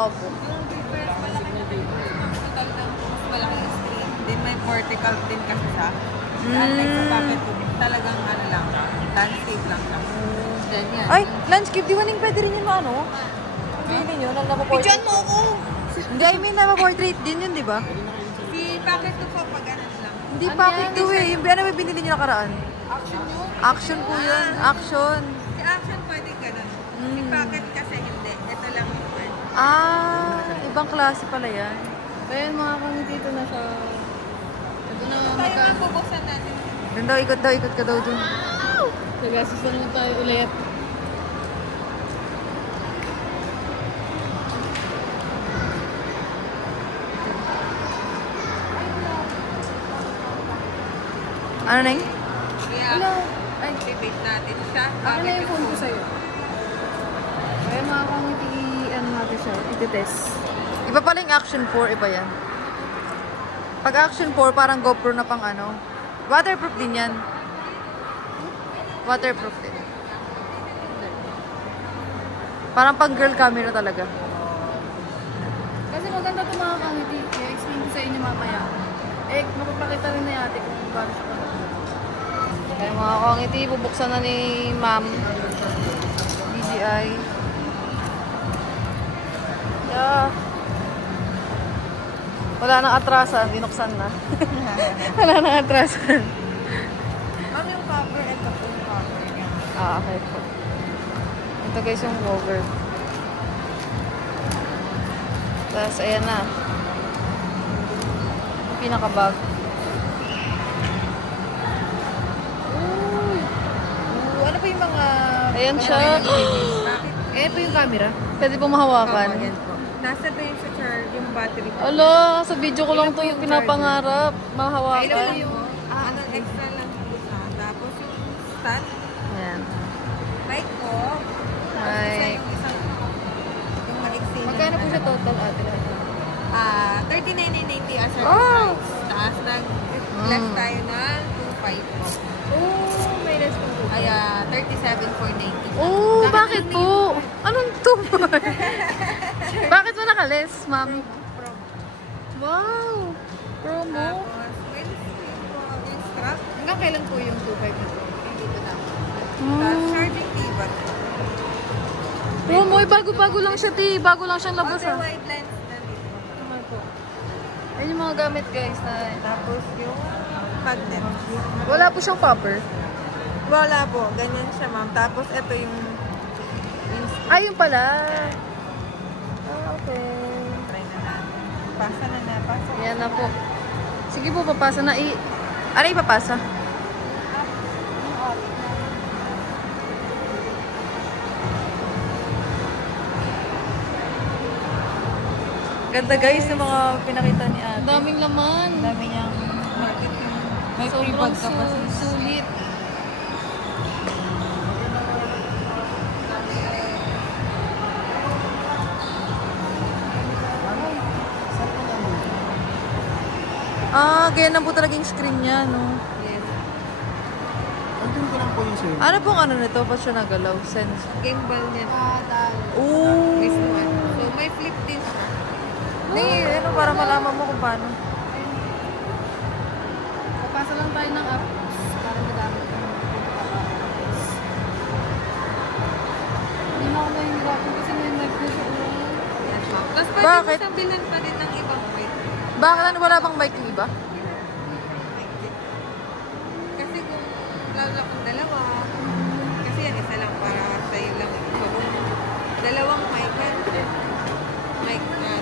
Opo. Yung difference malaki na din. Total ng mas malaki yung screen. Then may vertical din kasi siya. Unlike sa packet talagang ano lang, landscape lang siya. Then yan. Ay, landscape. Di ba Ning pwede rin yun ano? Pili nyo, Pidyan mo ako! Hindi, I mean, portrait din yun, di ba? Si packet to po pag ano lang. Hindi packet to eh. Yung ano may binili nyo nakaraan? Action yun. Action po yun. Action. Si action pwede ganun. Si packet kasi hindi. Ito lang yung ano. Ah, ibang klase pala yan. Kaya mga kami dito na sa... Ito na Tayo nga bubuksan natin. Doon daw, ikot ka daw dun. Nagasis na naman tayo ulit. Ano na yun? Kaya, Ay, i-base natin siya. ako na yung phone ko sa'yo. Kaya mga kami ano natin siya, iti-test. Iba pala yung Action 4, iba yan. Pag Action 4, parang GoPro na pang ano. Waterproof din yan. Waterproof din. Parang pang girl camera talaga. Kasi maganda ito mga kangiti. I-explain ko sa inyo mamaya. Eh, mapapakita rin na yate kung paano siya pala. Kaya mga kangiti, bubuksan na ni Ma'am DJI. Yeah. Wala nang atrasan, binuksan na. Wala nang atrasan. Ma'am, yung cover, ito po yung cover niya. Ah, okay po. Ito guys yung cover. Tapos, ayan na. Yung pinaka-bag. Ano pa yung mga... Ayan siya. Eh, pa yung camera? Pwede po mahawakan. Opo, yan po. Nasa to yung sa charge, yung battery po. Ala, sa video ko lang to yung pinapangarap. Mahawakan. Ano, extra lang po siya. Tapos yung stand, Ayan. mic po. Mic. Yung isang, yung maiksi. Magkano po siya total ate lahat? 39.90 as our Oh! price. Taas less tayo ng 2.5 po. Oh, may less pa po. Kaya 37.490. Oh, bakit po? Anong tumor? Bakit mo nakales, ma'am? Wow! Promo. Tapos, yung strap. Hanggang kailan po yung 2.5 na to? Dito na. Tapos charging cable. Oo, mo, bago-bago lang siya, ti. Bago lang siyang labas, May ah. wide lens na dito. Naman po. Ayun yung mga gamit, guys, na... Tapos yung magnet. Wala po siyang popper. Wala po. Ganyan siya, ma'am. Tapos ito yung... Ayun pala. Ah, okay. Try na natin. Pasa na. Pasa. Ayan na po. Sige po, papasa na. Ano ipapasa? Ganda guys ng mga pinakita ni ate. Daming laman. Dami niyang marketing. May free bag ka pa. Sulit. Ganyan lang po talaga yung screen niya, no? Yes. Andun ko lang po yung sir. Ano pong ano nito? Ba't siya nagalaw? Sense. Gimbal niya. Ooh! This one. So, may flip din siya. Ano, para malaman mo kung paano. Papasa lang tayo ng apps para magamit yung apps. Hindi na ako nahihirapan kasi may mic na siya. Yes, ma'am. Tapos pwede Bakit? mo siyang bilhan pa din ng ibang weight. Bakit ano? Wala bang mic yung iba? Kasi kung lalo kung dalawa, kasi yan isa lang para sa'yo lang. So, kung dalawang mic,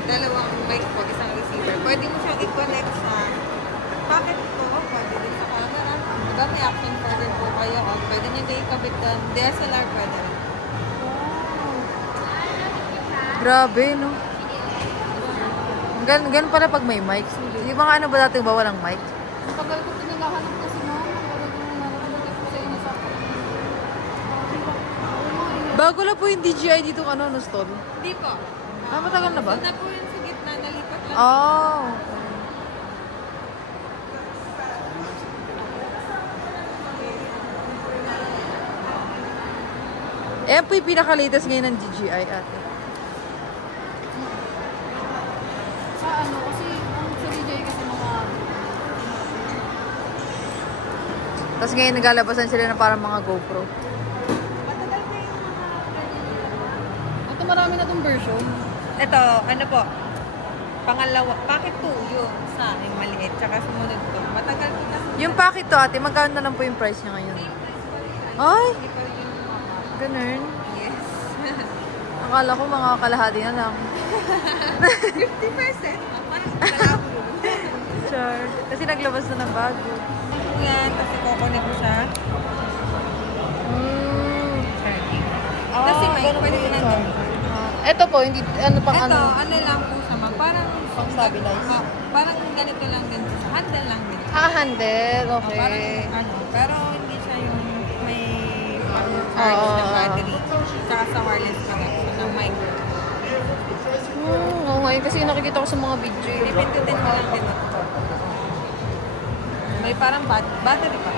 dalawang mic po, isang receiver, pwede mo siyang i-connect sa pocket ko, pwede din sa camera. Diba may action pa din po kayo, o pwede nyo din ikabit ng DSLR pwede rin. Grabe, no? Ganun pala pag may mic. Yung mga ano ba dati ba walang mic? Ang tagal ko pinalahanap kasi ma'am. Nararamdaman ko sa inyo sa Bago lang po yung DJI dito ano, no stall. Hindi po. Matagal na ba? Doon na po yun sa gitna, nalipat lang. Oh. Ayan po yung pinaka-latest ngayon ng DJI ate. Sa ano, kasi ang sa DJ kasi mga Tapos ngayon naglalabasan sila ng parang mga GoPro. ito marami na tong version. Ito, ano po, pangalawa, packet 2 yun sa yung maliit, tsaka sumunod po. Matagal po na. Yung packet to ate, magkano na lang po yung price niya ngayon? Ay, Hindi pa rin yung ganun. yes. Akala ko mga kalahati na lang. 50%. Parang kalabo. Char. Kasi naglabas na ng bago. Yan, kasi kukunin ko siya. Kasi may pwede ko nang gawin. Ito po, hindi, ano pang Ito, ano? ano lang po sa mga, parang Pang-stabilize. Parang ganito lang din sa handle lang din. Handle, okay. Parang ano, pero hindi siya yung may charge na battery. Saka sa wireless connection ng mic. Okay, kasi nakikita ko sa mga video. Pinipindutin mo lang din ito. May parang battery pa.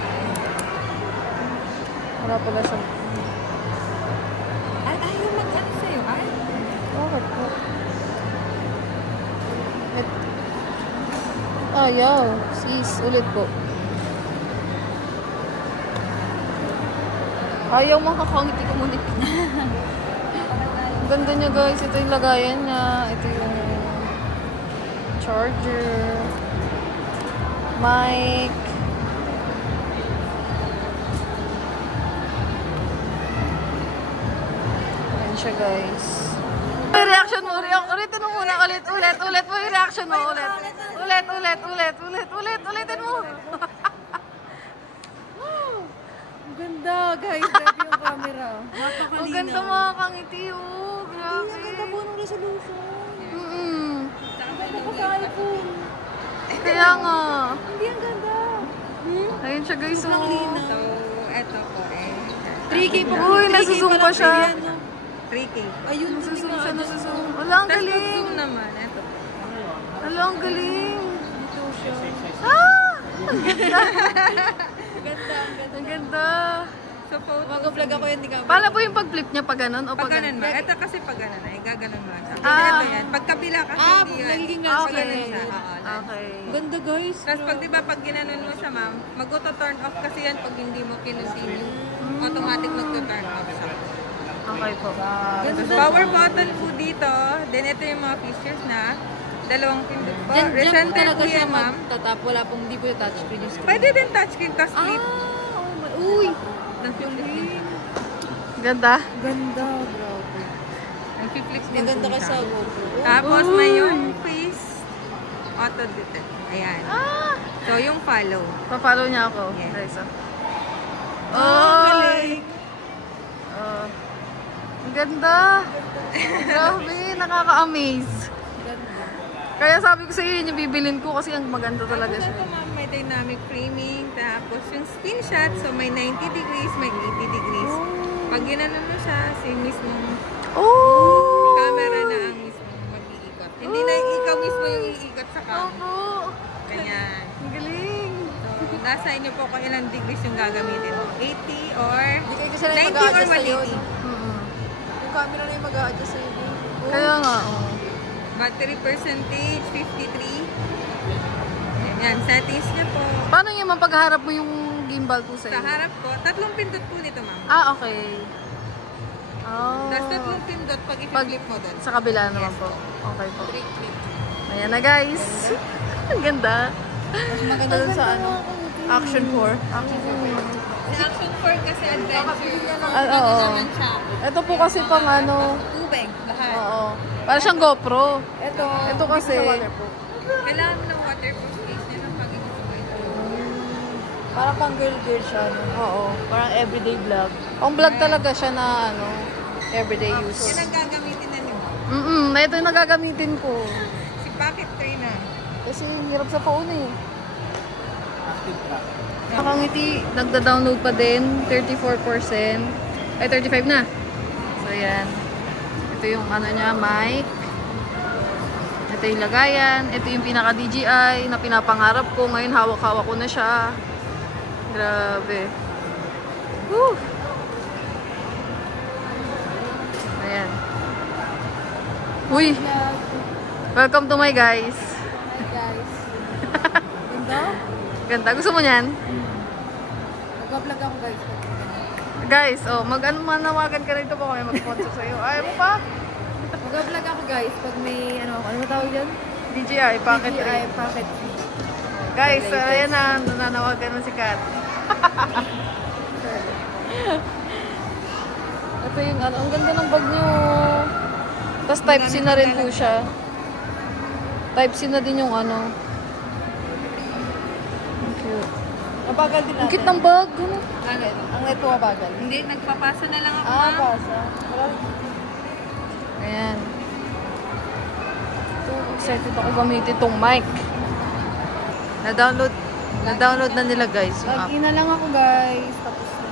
Wala pala sa... Ay, ayaw mag-ano sa'yo, ay? Bakit po? Ayaw. Sis, ulit po. Ayaw makakangiti ko muna. Ang ganda niya guys. Ito yung lagayan niya. Ito yung charger. Mic. Ayan siya guys. May reaction mo. Ulitin mo muna. Ulit mo yung reaction mo. Ulitin mo. Ang ganda guys, grabe yung camera. Ang ganda mga kangiti, oh. Grabe. Ang ganda po ng resolution. Mm-mm. Ang ganda pa sa iPhone. Kaya nga. Hindi ang ganda. Ayun siya guys, oh. So, eto po eh. 3K pa. Uy, nasuzoom pa siya. 3K. Ayun, Nasuzoom siya, nasuzoom. Wala, ang Tapos galing. zoom naman, eto. Wala, ang galing. Ito siya. Ah! Ang ganda. Ganda. Ang ganda. So, photo. Mag-vlog ako yan, di ka. Paano po yung pag-flip niya pag ganun o Pag pag ganun ganun? ba? Ito kasi pag ganun ay gaganon mo siya. Kasi Ah. ito yan. Pag kabila kasi hindi yan. nagiging Pag landscape. ganun siya. Oo, landscape. Okay. Ganda guys. Tapos pag diba pag ginanon mo siya ma'am, mag-auto-turn off kasi yan pag hindi mo kinontinue. Automatic mag-turn off siya. Okay po. Power button po dito. Then ito yung mga features na. Dalawang pindot po. Diyan po Recenter talaga po siya yan, ma'am. magtatap. Wala pong, hindi po yung touchscreen yung screen. Pwede din touchscreen ka split. Uy! Ganda. Ganda, grabe. Nag-flip din Maganda po ka sa siya. GoPro. Tapos may yung face auto detect. Ayan. So yung follow. Pa-follow niya ako. Yes. Guys, Galing. Oh. Ang ganda. Grabe, nakaka-amaze. Kaya sabi ko sa iyo, yun yung bibilin ko kasi ang maganda talaga Tapos siya. ito ma'am, may dynamic framing. Tapos yung spin shot, so may 90 degrees, may 80 degrees. Pag ginanon mo siya, si mismong Oh! camera na ang mismong mag-iikot. Hindi na ikaw mismo yung iikot sa camera. Oo. Ganyan. Ang galing. So, nasa inyo po kung ilang degrees yung gagamitin mo. 80 or Hindi kayo kasi na 90 or mag-a-adjust sa'yo. 180. Yung camera na yung mag-a-adjust sa'yo. Kaya nga, oh. Battery percentage, 53. Yan, settings niya po. Paano yung mapagharap mo yung gimbal po Sa sa'yo? harap po, 3 pindot po nito ma'am. Ah, okay. Oh. Tapos 3 pindot pag i-flip mo doon. Sa kabila naman po. Okay po. Ayan na guys. Ang ganda. Maganda dun sa ano? Action 4. Si Action 4 kasi adventure. Oo. Naman siya. Ito po kasi pang ano. Tubig, lahat. Oo. Para siyang GoPro. Ito. Ito kasi. Kailangan mo ng waterproof case niya ng pagiging ito. Parang pang girl-girl siya. No? Oo. Parang everyday vlog. Pang vlog talaga siya na ano. Everyday Yan use. ang gagamitin na niyo. Na ito yung nagagamitin ko. Si Pocket 3 na. Kasi hirap sa pauna eh. Nakangiti, nagda-download pa din, 34%. Ay, 35 na. So, yan. Ito yung ano niya, mic. Ito yung lagayan. Ito yung pinaka-DJI na pinapangarap ko. Ngayon, hawak-hawak ko na siya. Grabe. Woo! Ayan. Uy! Welcome to my guys. Hi guys. Ganda? Ganda. Gusto mo niyan? Mag-vlog ako guys. Guys, oh, manawagan ka rito po kami mag-sponsor sa'yo. Ayaw mo pa? Mag-vlog ako guys pag may ano mo tawag dyan? DJI, Pocket DJI 3. Pocket Guys, ayan na, nananawagan mo si Kat. Ito yung ano, ang ganda ng bag niyo. Tapos Type-C na rin po siya. Type-C na din yung ano. Ang cute. Mabagal din Ang natin. cute ng bag. Ano? Ano? Ang net po mabagal. Hindi, nagpapasa na lang ako. Ah, ma'am. pasa. Ayan. So, excited ako gamitin tong mic. Na-download na nila guys yung app. Lagi na lang ako guys. Tapos na.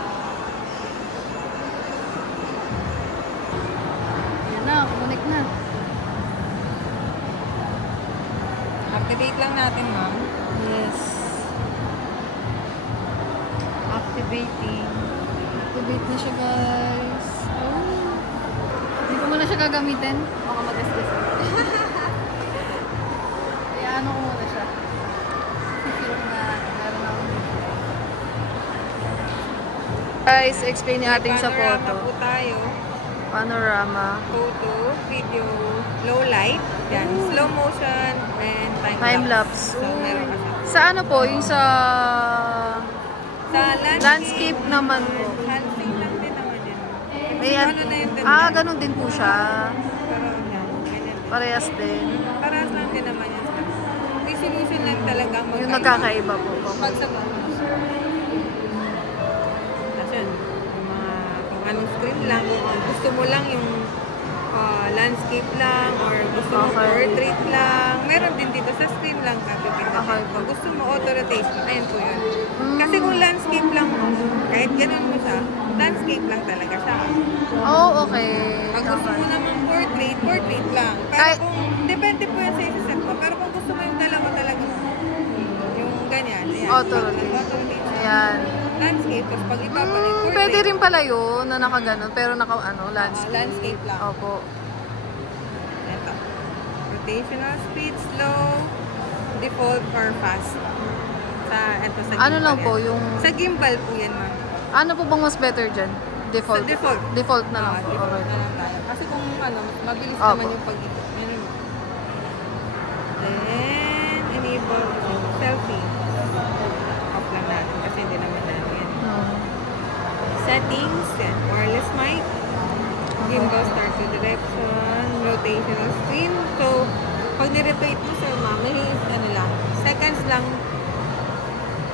Yan na, connect na. Activate lang natin, ma'am. Yes. Activating. Activate na siya guys. Oh. Hindi ko muna siya gagamitin. Baka mag-gas-gas. Kaya ano ko muna siya. Feel ko na meron ako. Guys, explain yung ating sa Panorama photo. po tayo. Panorama. Photo, video, low light, yan, slow motion, and time lapse. Time-lapse. So, meron ka siya. Sa ano po, yung sa Sa landscape naman po. Landscape lang din naman yun. May Ano na yung ganda? ganun din po siya. Pero yan, ganyan. Parehas din. Parehas lang din naman yan. Resolution lang talagang magkaiba. Yung nagkakaiba po. Pag sa Tapos yun, yung mga, kung anong screen lang, kung gusto mo lang yung landscape lang, or gusto mo Okay. portrait lang, meron din dito sa screen lang ka. Okay. Kung gusto mo auto rotation, ayun po yun. Kasi kung landscape lang mo, kahit ganun mo siya, landscape lang talaga siya. Oh, okay. Pag gusto mo naman portrait, portrait lang. Pero Kahit- kung, depende po yan sa isa-set mo. Pero kung gusto mo yung dalawa talaga, yung ganyan, ayan. Auto rotation. Auto rotation. Ayan. Landscape, tapos pag ipapalit, portrait. Pwede rin pala yun na nakaganon, pero landscape. Landscape lang. Opo. Ito. Rotational speed, slow, default, or fast. Ito sa Ano gimbal lang yan. po, yung... Sa gimbal po yan, ma'am. Ano po bang mas better dyan? Default. Default na lang. Default na lang tayo. Kasi kung mabilis naman yung pag-ikot. Ganun. Then, enable selfie. Off lang natin kasi hindi naman natin. Settings, yan. Wireless mic. Gimbal start to direction. Rotational screen. So, pag nirepeat mo sir ma'am, seconds lang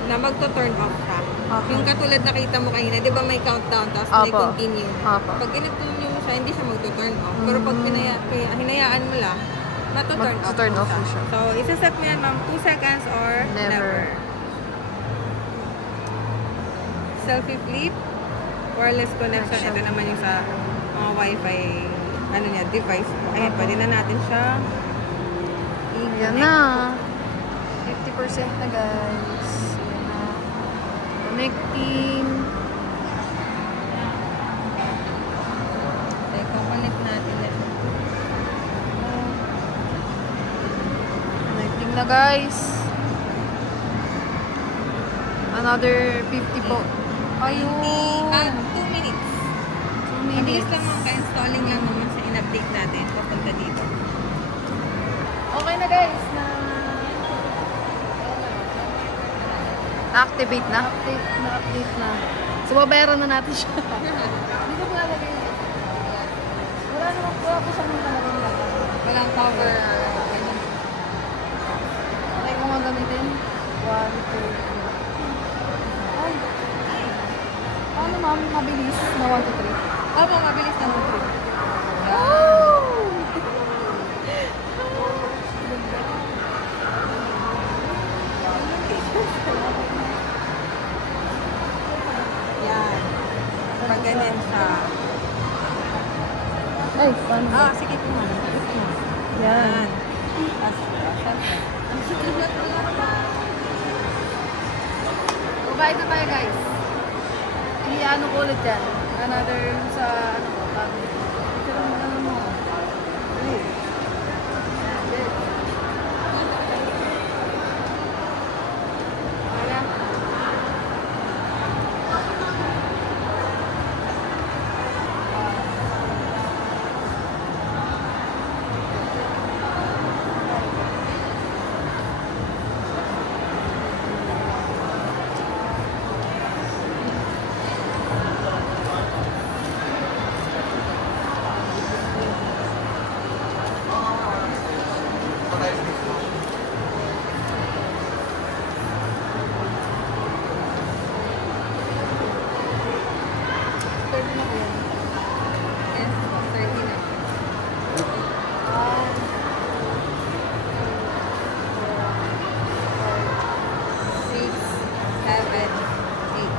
na magto-turn off ka. Okay. Yung katulad nakita mo kanina, di ba may countdown tapos may continue. Pag kinatulong mo siya, hindi siya magto-turn off. Pero pag hinayaan mo lang, mato-turn off siya. So, isa-set mo yan ma'am, 2 seconds or never. Selfie flip, wireless connection. Ito naman yung sa mga wifi device. Ayan, pwede na natin siya Yan na. 50% na guys. Yan na. Connecting. Teka, connect natin yan. Connecting na guys. Another 50 po. Ayun. 2 minutes. 2 Mabilis minutes. lang mga ka-installing lang naman sa in-update natin papunta dito. Okay na guys. Na-activate na? Na-update na. So, babayaran na natin siya. Hindi ko lalagay. Wala naman po ako sa mga talagang Walang cover. Okay mo nga gamitin. 1, 2, 3. Ay. Paano ma'am? Mabilis na 1, 2, 3. Opo, mabilis na 1, 3. Oh! Yan. Pag ganyan siya. Ay, paano? Sige po ma'am. Yan. Babayad na tayo guys. I-ano ko ulit yan. Another sa ano ko, tablet. Pero ano mo. Yes, 30 na. 6, 7, 8.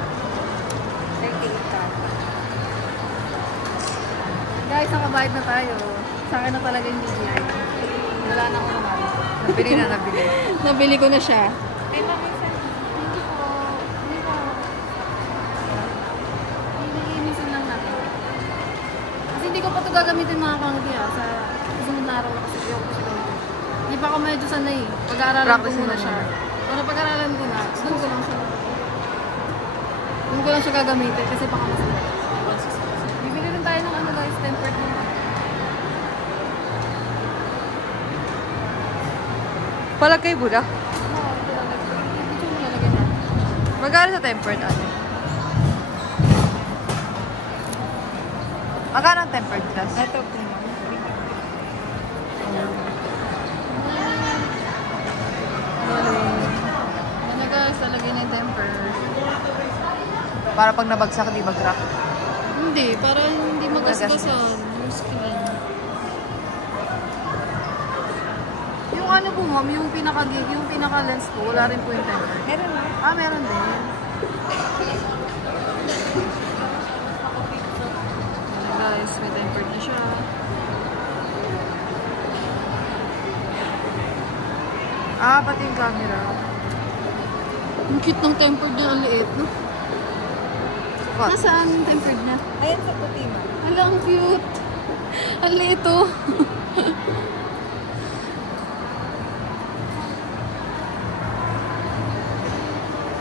38 ka. Guys, nakabayad na tayo. Sa akin na talaga yung DJI. Wala na ako naman. Nabili na nabili. Nabili ko na siya. Ay, ma'am, minsan. Hindi ko. Niliinisin lang natin. Kasi hindi ko pa ito gagamitin mga kangiti sa susunod na araw na kasi ayoko ko siya gamitin. Hindi pa ako medyo sanay. Pag-aaralan ko Practice muna mo siya. muna. Para pag-aaralan ko na, doon ko lang siya. Doon ko lang siya gagamitin kasi baka masaya. Bibili rin tayo ng ano guys, tempered na. Palagay mo na. Oo, ito lang. Ito mo lalagyan natin. Magkano sa tempered ate? Magkano ang tempered glass? Ito po, ma'am. Ano guys, lalagyan na yung temper. Para pag nabagsak, di mag-crack. Hindi, para hindi magasgasan yung screen. Yung ano po ma'am, yung pinaka-lens po, wala rin po yung temper. Meron na. Ah, meron din. Ano guys, may tempered na siya. Ah, pati yung camera. Ang cute ng tempered niya, ang liit, no? What? Nasaan yung tempered niya? Ayan sa puti, ma'am. Hala, ang cute. Ang liit, oh.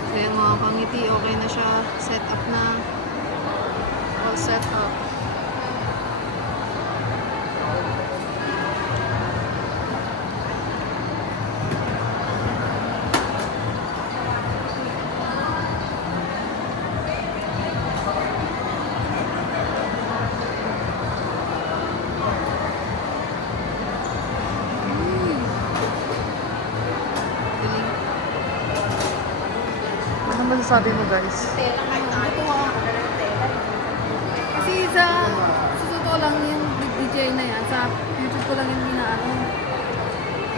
So yan mga pangiti, okay na siya. Set up na. All Set up. Ano masasabi mo guys? Kasi sa totoo lang yung DJ na yan, sa YouTube ko lang yung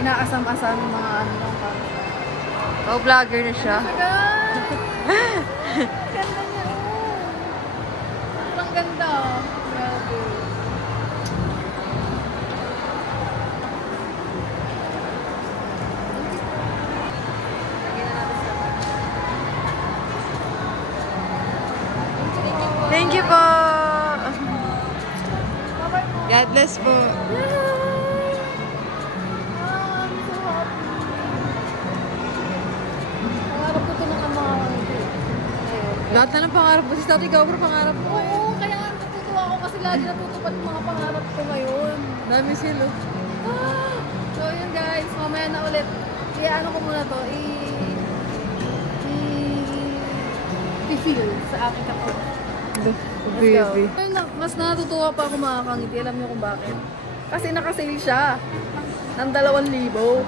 inaasam-asam yung mga ano ng camera. Oh, vlogger na siya. Ganda niya, oh. Ang ganda, oh. Grabe. Thank you po! God bless po. Pangarap ko ito ng mga Lahat na ng pangarap mo. Si Tati Gabro, pangarap mo. Oo, kaya natutuwa ako kasi lagi natutupad yung mga pangarap ko ngayon. Dami sila. So yun guys, mamaya na ulit. Ano ko muna to, i-feel sa aking kapag. Baby. Mas natutuwa pa ako mga kangiti. Alam niyo kung bakit? Kasi nakasale siya ng 2,000.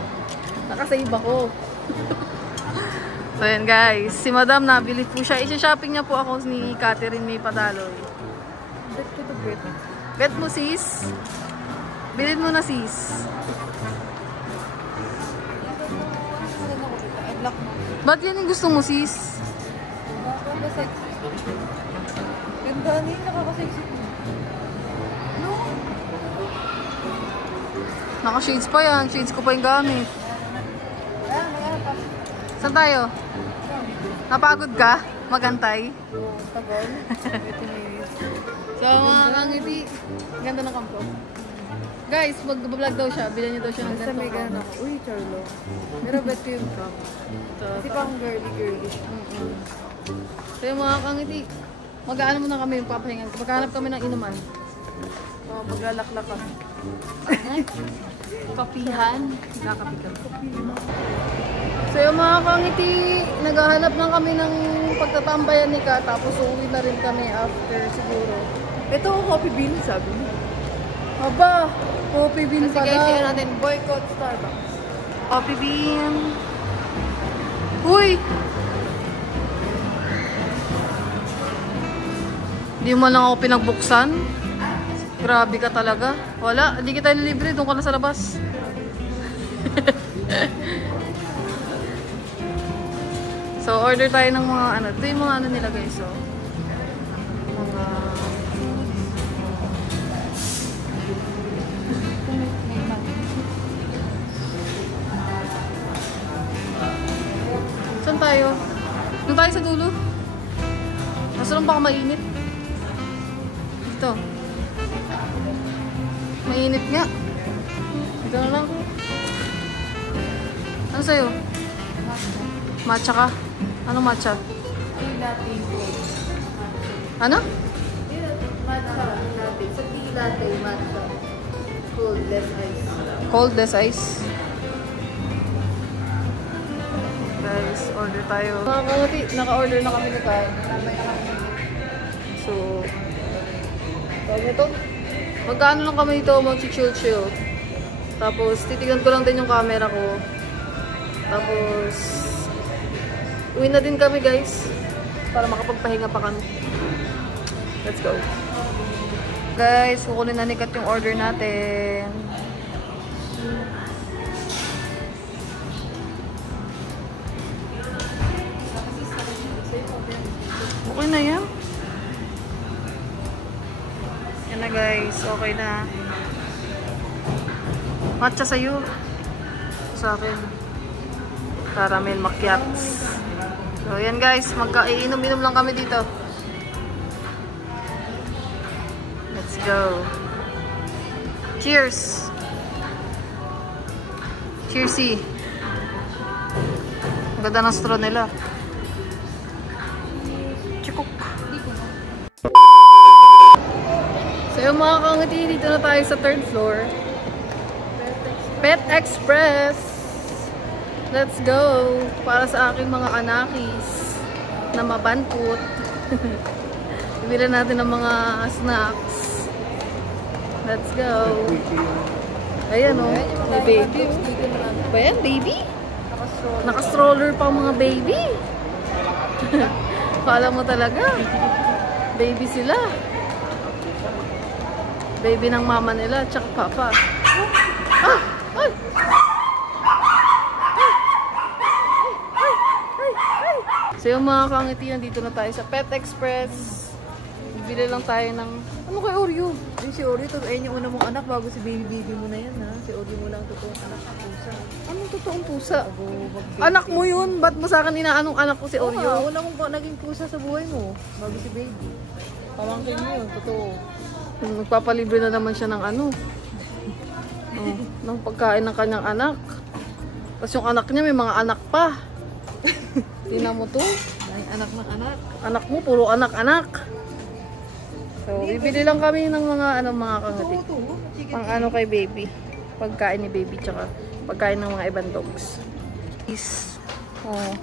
Nakasave ako. So yan guys, si Madam nabili po siya. Isa-shopping niya po ako ni Catherine May Padaloy. Bet ko to bet. Bet mo sis. Bilhin mo na sis. Ba't yan yung gusto mo sis? Ganda niya, nakakasexy. Naka-shades pa yan. Shades ko pa yung gamit. Saan tayo? Napagod ka? Magantay? Tagal. So mga kangiti, ganda ng kampo. Guys, mag-vlog daw siya. Bilan niyo daw siya ng ganito. May gano'n ako. Uy, Charlo. Pero bet ko yung kampo. Kasi pang girly-girly. So yung mga kangiti, mag-aano muna kami yung papahingan. Maghanap kami ng inuman. Maglalaklak kami. Kapihan. Nakapikan. So yung mga kangiti, naghahanap lang kami ng pagtatambayan ni Ka. Tapos uuwi na rin kami after siguro. Ito, coffee bean, sabi niya. Aba, coffee bean pa daw. Sige, natin, boycott Starbucks. Coffee bean. Uy! Hindi mo lang ako pinagbuksan. Grabe ka talaga. Wala, hindi kita nilibre. Doon ka na sa labas. So, order tayo ng mga ano. Ito yung mga ano nila guys. So, mga... Saan tayo? Doon tayo sa dulo. Nasa lang baka mainit. Ito. Mainit nga. Ito na lang. Ano sa'yo? Matcha ka? Anong matcha? Latte. Ano? Matcha latte. Sa tea latte, matcha. Cold, less ice. Cold, less ice. Guys, order tayo. Mga kangati, naka-order na kami nito. So, tawag ito? Magkano lang kami dito, mag-chill-chill. Tapos, titignan ko lang din yung camera ko. Tapos, uwi na din kami guys. Para makapagpahinga pa kami. Let's go. Guys, kukunin na ni Kat yung order natin. Okay na yan. Yan na guys, okay na. Matcha sa'yo. Sa akin. Caramel macchiatos. So yan guys, magka-iinom-inom lang kami dito. Let's go. Cheers! Cheersy! Ang ganda ng straw nila. Chukuk! So mga kangiti, dito na tayo sa 3rd floor. Pet Express. Let's go. Para sa aking mga anakis na mabantot. Bibili natin ng mga snacks. Let's go. Ayan o. May baby. Ba yan, baby? Naka-stroller pa ang mga baby. Kala mo talaga. Baby sila. Baby ng mama nila, tsaka papa. Ah! Ay! So yung mga kangiti, nandito na tayo sa Pet Express. Bibili lang tayo ng... Ano kay Oreo? Yung si Oreo, ayun yung una mong anak bago si baby mo na yan ha. Si Oreo mo lang totoong anak ng pusa. Anong totoong pusa? Anak mo yun? Ba't mo sa akin inaanong anak ko si Oreo? Oo, una mong naging pusa sa buhay mo bago si baby. Pamangkin mo yun, totoo. Nagpapalibre na naman siya ng ano. Oh, ng pagkain ng kanyang anak. Tapos yung anak niya may mga anak pa. Tingnan mo to. Ay, anak ng anak. Anak mo, puro anak-anak. So, bibili lang kami ng mga mga kangati. Pang ano kay baby. Pagkain ni baby, tsaka pagkain ng mga ibang dogs. Oh.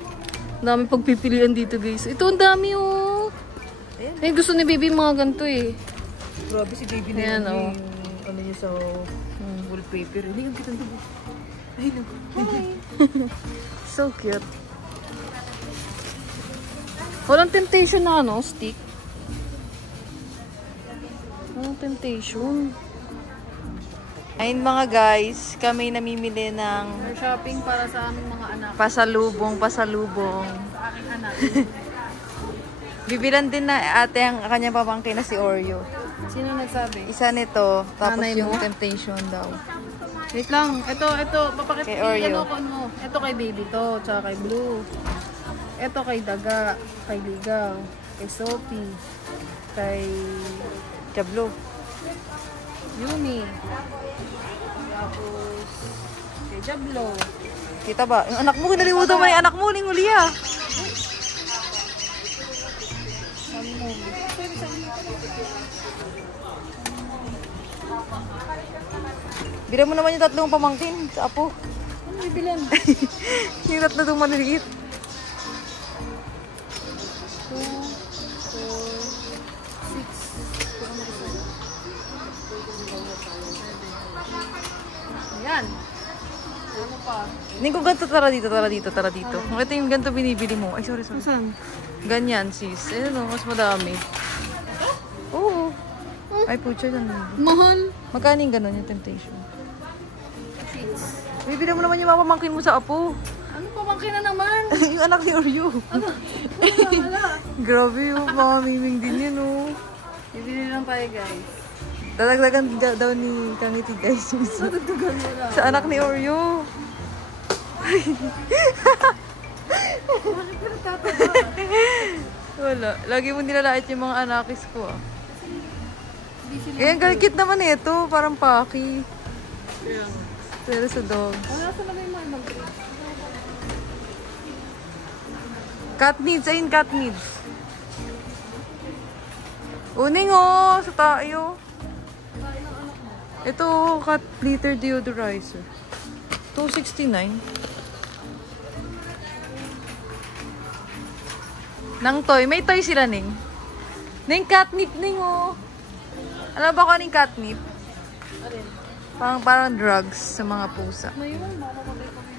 Dami pagpipilian dito, guys. Ito, ang dami, oh. Eh, gusto ni baby mga ganito, eh. Grabe si baby na Ayan, yun. oh. Yung ano niya sa wallpaper. Hindi yung kitang dugo. Ay, naku. So cute. Walang temptation na ano, stick. Walang temptation. Ayun mga guys, kami namimili ng We're shopping para sa aming mga anak. pasalubong. Sa aking anak. Bibilan din na ate ang kanyang pamangkin na si Oreo. Sino nagsabi? Isa nito, tapos Nanay yung mo? temptation daw. Wait lang. Ito. Papakit Kay Oreo. ano. Ito kay baby to, tsaka kay Blue. Ito kay Daga, kay Ligaw, kay Sophie, kay Jablo. Yumi. Tapos kay Jablo. Kita ba? Yung anak mo, kinalimutan mo na yung anak mo, Linguli ah. Bila mo naman yung tatlong pamangkin sa apo. Ano bibilan? Yung tatlo itong maliliit. 2, 4, 6. Ayan. Ano pa? Hindi ko ganito, tara dito. Kung ito yung ganito binibili mo. Ay, sorry. Saan? Ganyan, sis. Ayun o, mas madami. Oo. Ay, putya lang. Mahal. Magkano yung ganun yung temptation? Bibili mo naman yung mapamangkin mo sa apo. Ano pa bang na naman? Yung anak ni Oreo. Grabe yung mga miming din yun, oh. Bibili lang tayo, guys. Dadagdagan daw ni Kangiti, guys. Dadagdagan mo lang. Sa anak ni Oreo. Wala. Lagi mo nilalait yung mga anakis ko, ah. Ganyan, galikit naman ito. Parang paki. Pero sa dog. Wala sa naman yung mga mag-grade. Cat needs. Ayun, cat needs. Uning, oh. Sa tayo. Ito, cat litter deodorizer. $269. Nang toy. May toy sila, Ning. Ning, catnip, Ning, oh. Alam ba ko anong catnip? Parang drugs sa mga pusa. Mayroon, makakapagay kami.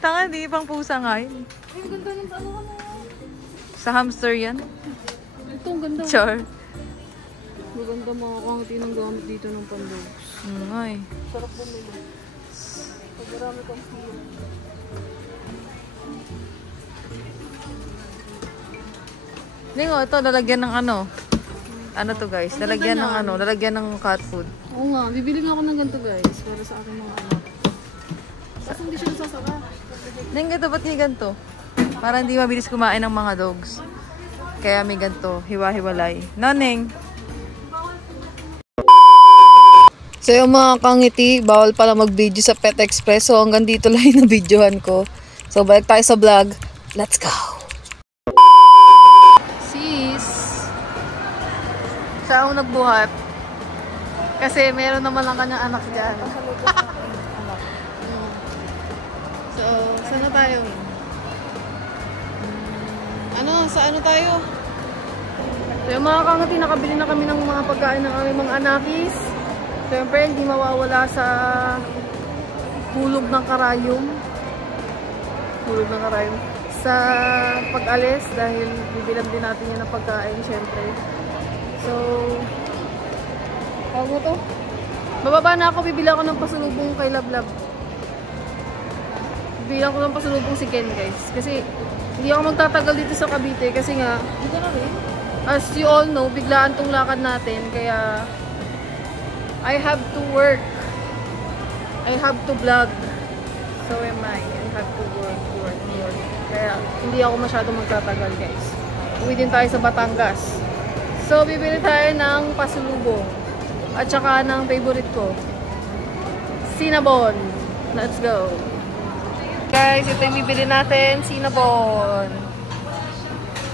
Tanga, di. Pang pusa nga yun. Ay, ang ganda ng ano na. Sa hamster yan. Ito, ang ganda. Char. Maganda mga kangiti ng gamit dito ng pandogs. Ay. Sarap bumili. Pag marami kang pila. Ning, oh, ito, lalagyan ng ano. Ano to, guys? Lalagyan ng ano, lalagyan ng cat food. Oo nga, bibili nga ako ng ganito, guys. Para sa aking mga anak. Kasi hindi siya nasasaka. Ning, ito, ba't may ganito? Para hindi mabilis kumain ng mga dogs. Kaya may ganito, hiwa-hiwalay. Noning. So yung mga kangiti, bawal pala mag-video sa Pet Express. So hanggang dito lang yung na-videohan ko. So balik tayo sa vlog. Let's go! Sis! Siya ang nagbuhat. Kasi meron naman ang kanyang anak dyan. So, saan na tayo? Sa ano tayo? So, yung mga kangati, nakabili na kami ng mga pagkain ng aming mga anakis. Siyempre, hindi mawawala sa hulog ng karayom. Hulog ng karayom. Sa pag-alis, dahil bibilan din natin yan ng pagkain, siyempre. So, tawag mo to? Bababa na ako, bibili ako ng pasulubong kay Lablab. Bibilang ko ng pasulubong si Ken, guys. Kasi, hindi ako magtatagal dito sa Cavite. Kasi nga, as you all know, biglaan tong lakad natin. Kaya, I have to work. I have to vlog. So am I. I have to work. Kaya, hindi ako masyado magtatagal, guys. Uwi din tayo sa Batangas. So, bibili tayo ng pasulubong. At saka ng favorite ko. Cinnabon. Let's go. Guys, ito yung bibili natin. Cinnabon.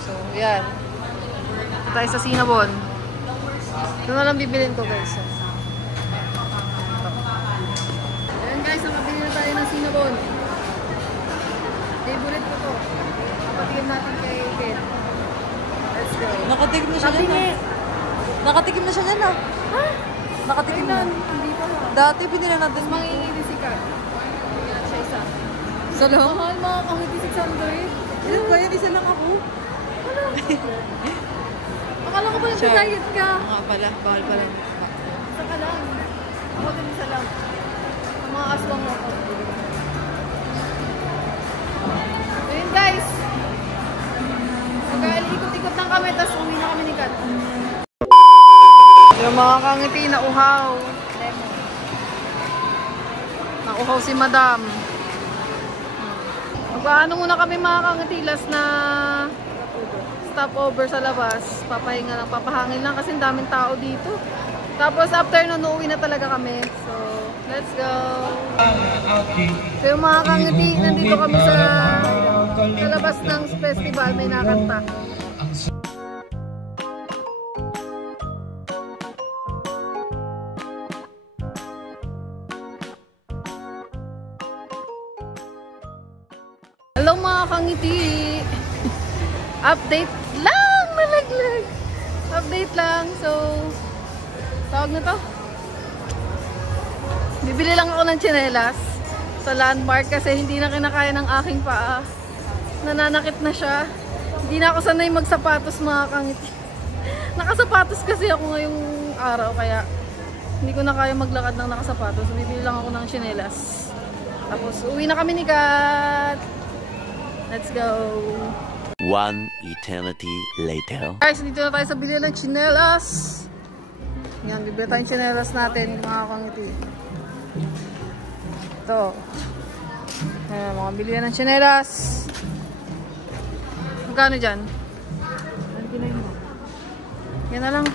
So, yan. Ito tayo sa Cinnabon. Ito na lang bibilin ko, guys. Ayan, guys. Nakabili na tayo ng Cinnabon. Favorite ko to. Patigim natin kay Ken. Let's go. Nakatikim na siya dyan. Nakatikim na siya dyan, ah. Ha? Nakatikim na. Hindi pa. Dati, pinila natin. Manginginig si Kat. Yan siya isa. Sa loob? Mahal mga kangiti 600. Ilan ba yan? Isa lang ako. Akala ko ba nag-diet ka? Nga pala. Bawal pala. Isa ka lang. Ako din isa lang. Ang mga aswang ako. Ayun guys. Mag-ikot-ikot lang kami, tapos uwi na kami ni Kat. Yung mga kangiti na uhaw. Nauhaw si Madam. Magpaano muna kami mga kangitilas na stopover sa labas. Papahinga lang, papahangin lang kasi daming tao dito. Tapos after nun, uuwi na talaga kami. So, let's go! So yung mga kangiti, nandito kami sa labas ng festival, may nakanta. Hello mga kangiti! Update lang! Nalaglag! Update lang. So, tawag na to. Bibili lang ako ng tsinelas sa Landmark kasi hindi na kinakaya ng aking paa. Nananakit na siya. Hindi na ako sanay magsapatos mga kangiti. Nakasapatos kasi ako ngayong araw kaya hindi ko na kaya maglakad ng nakasapatos. So, bibili lang ako ng tsinelas. Tapos, uwi na kami ni Kat. Let's go! One eternity later. Guys, dito na tayo sa bili ng tsinelas. Yan, bibili tayong tsinelas natin, mga kangiti. Ito. Ayan, mga bili ng tsinelas. Magkano dyan? Yan na lang.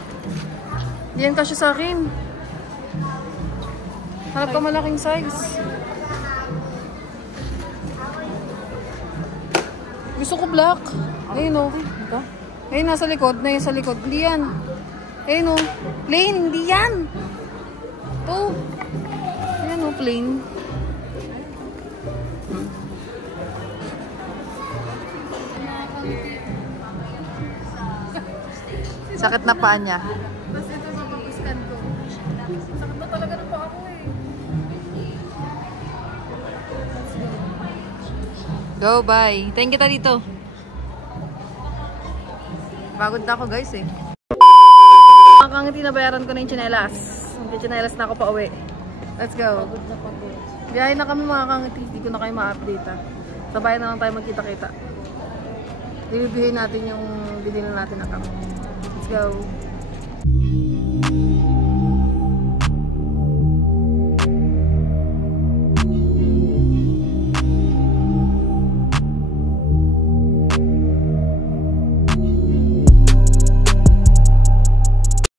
Yan kasi sa akin. Hanap ka malaking size. Gusto ko black. Ayun o. Ayun, nasa likod. Na sa likod. Hindi yan. Ayun o. Plain. Hindi yan. Ito. Ayun o. Plain. Sakit na paa niya. Tapos ito mapapuskan ko. Sakit na talaga ng paa ko eh. Go, bye. Thank kita dito. Pagod na ako guys eh. Mga kangiti, nabayaran ko na yung tsinelas. Yung tsinelas na ako pa uwi. Let's go. Pagod na pagod. Biyahe na kami mga kangiti. Hindi ko na kayo ma-update ha. Sabay na lang tayo magkita-kita. Ibibihin natin yung binili natin na kami. Let's go.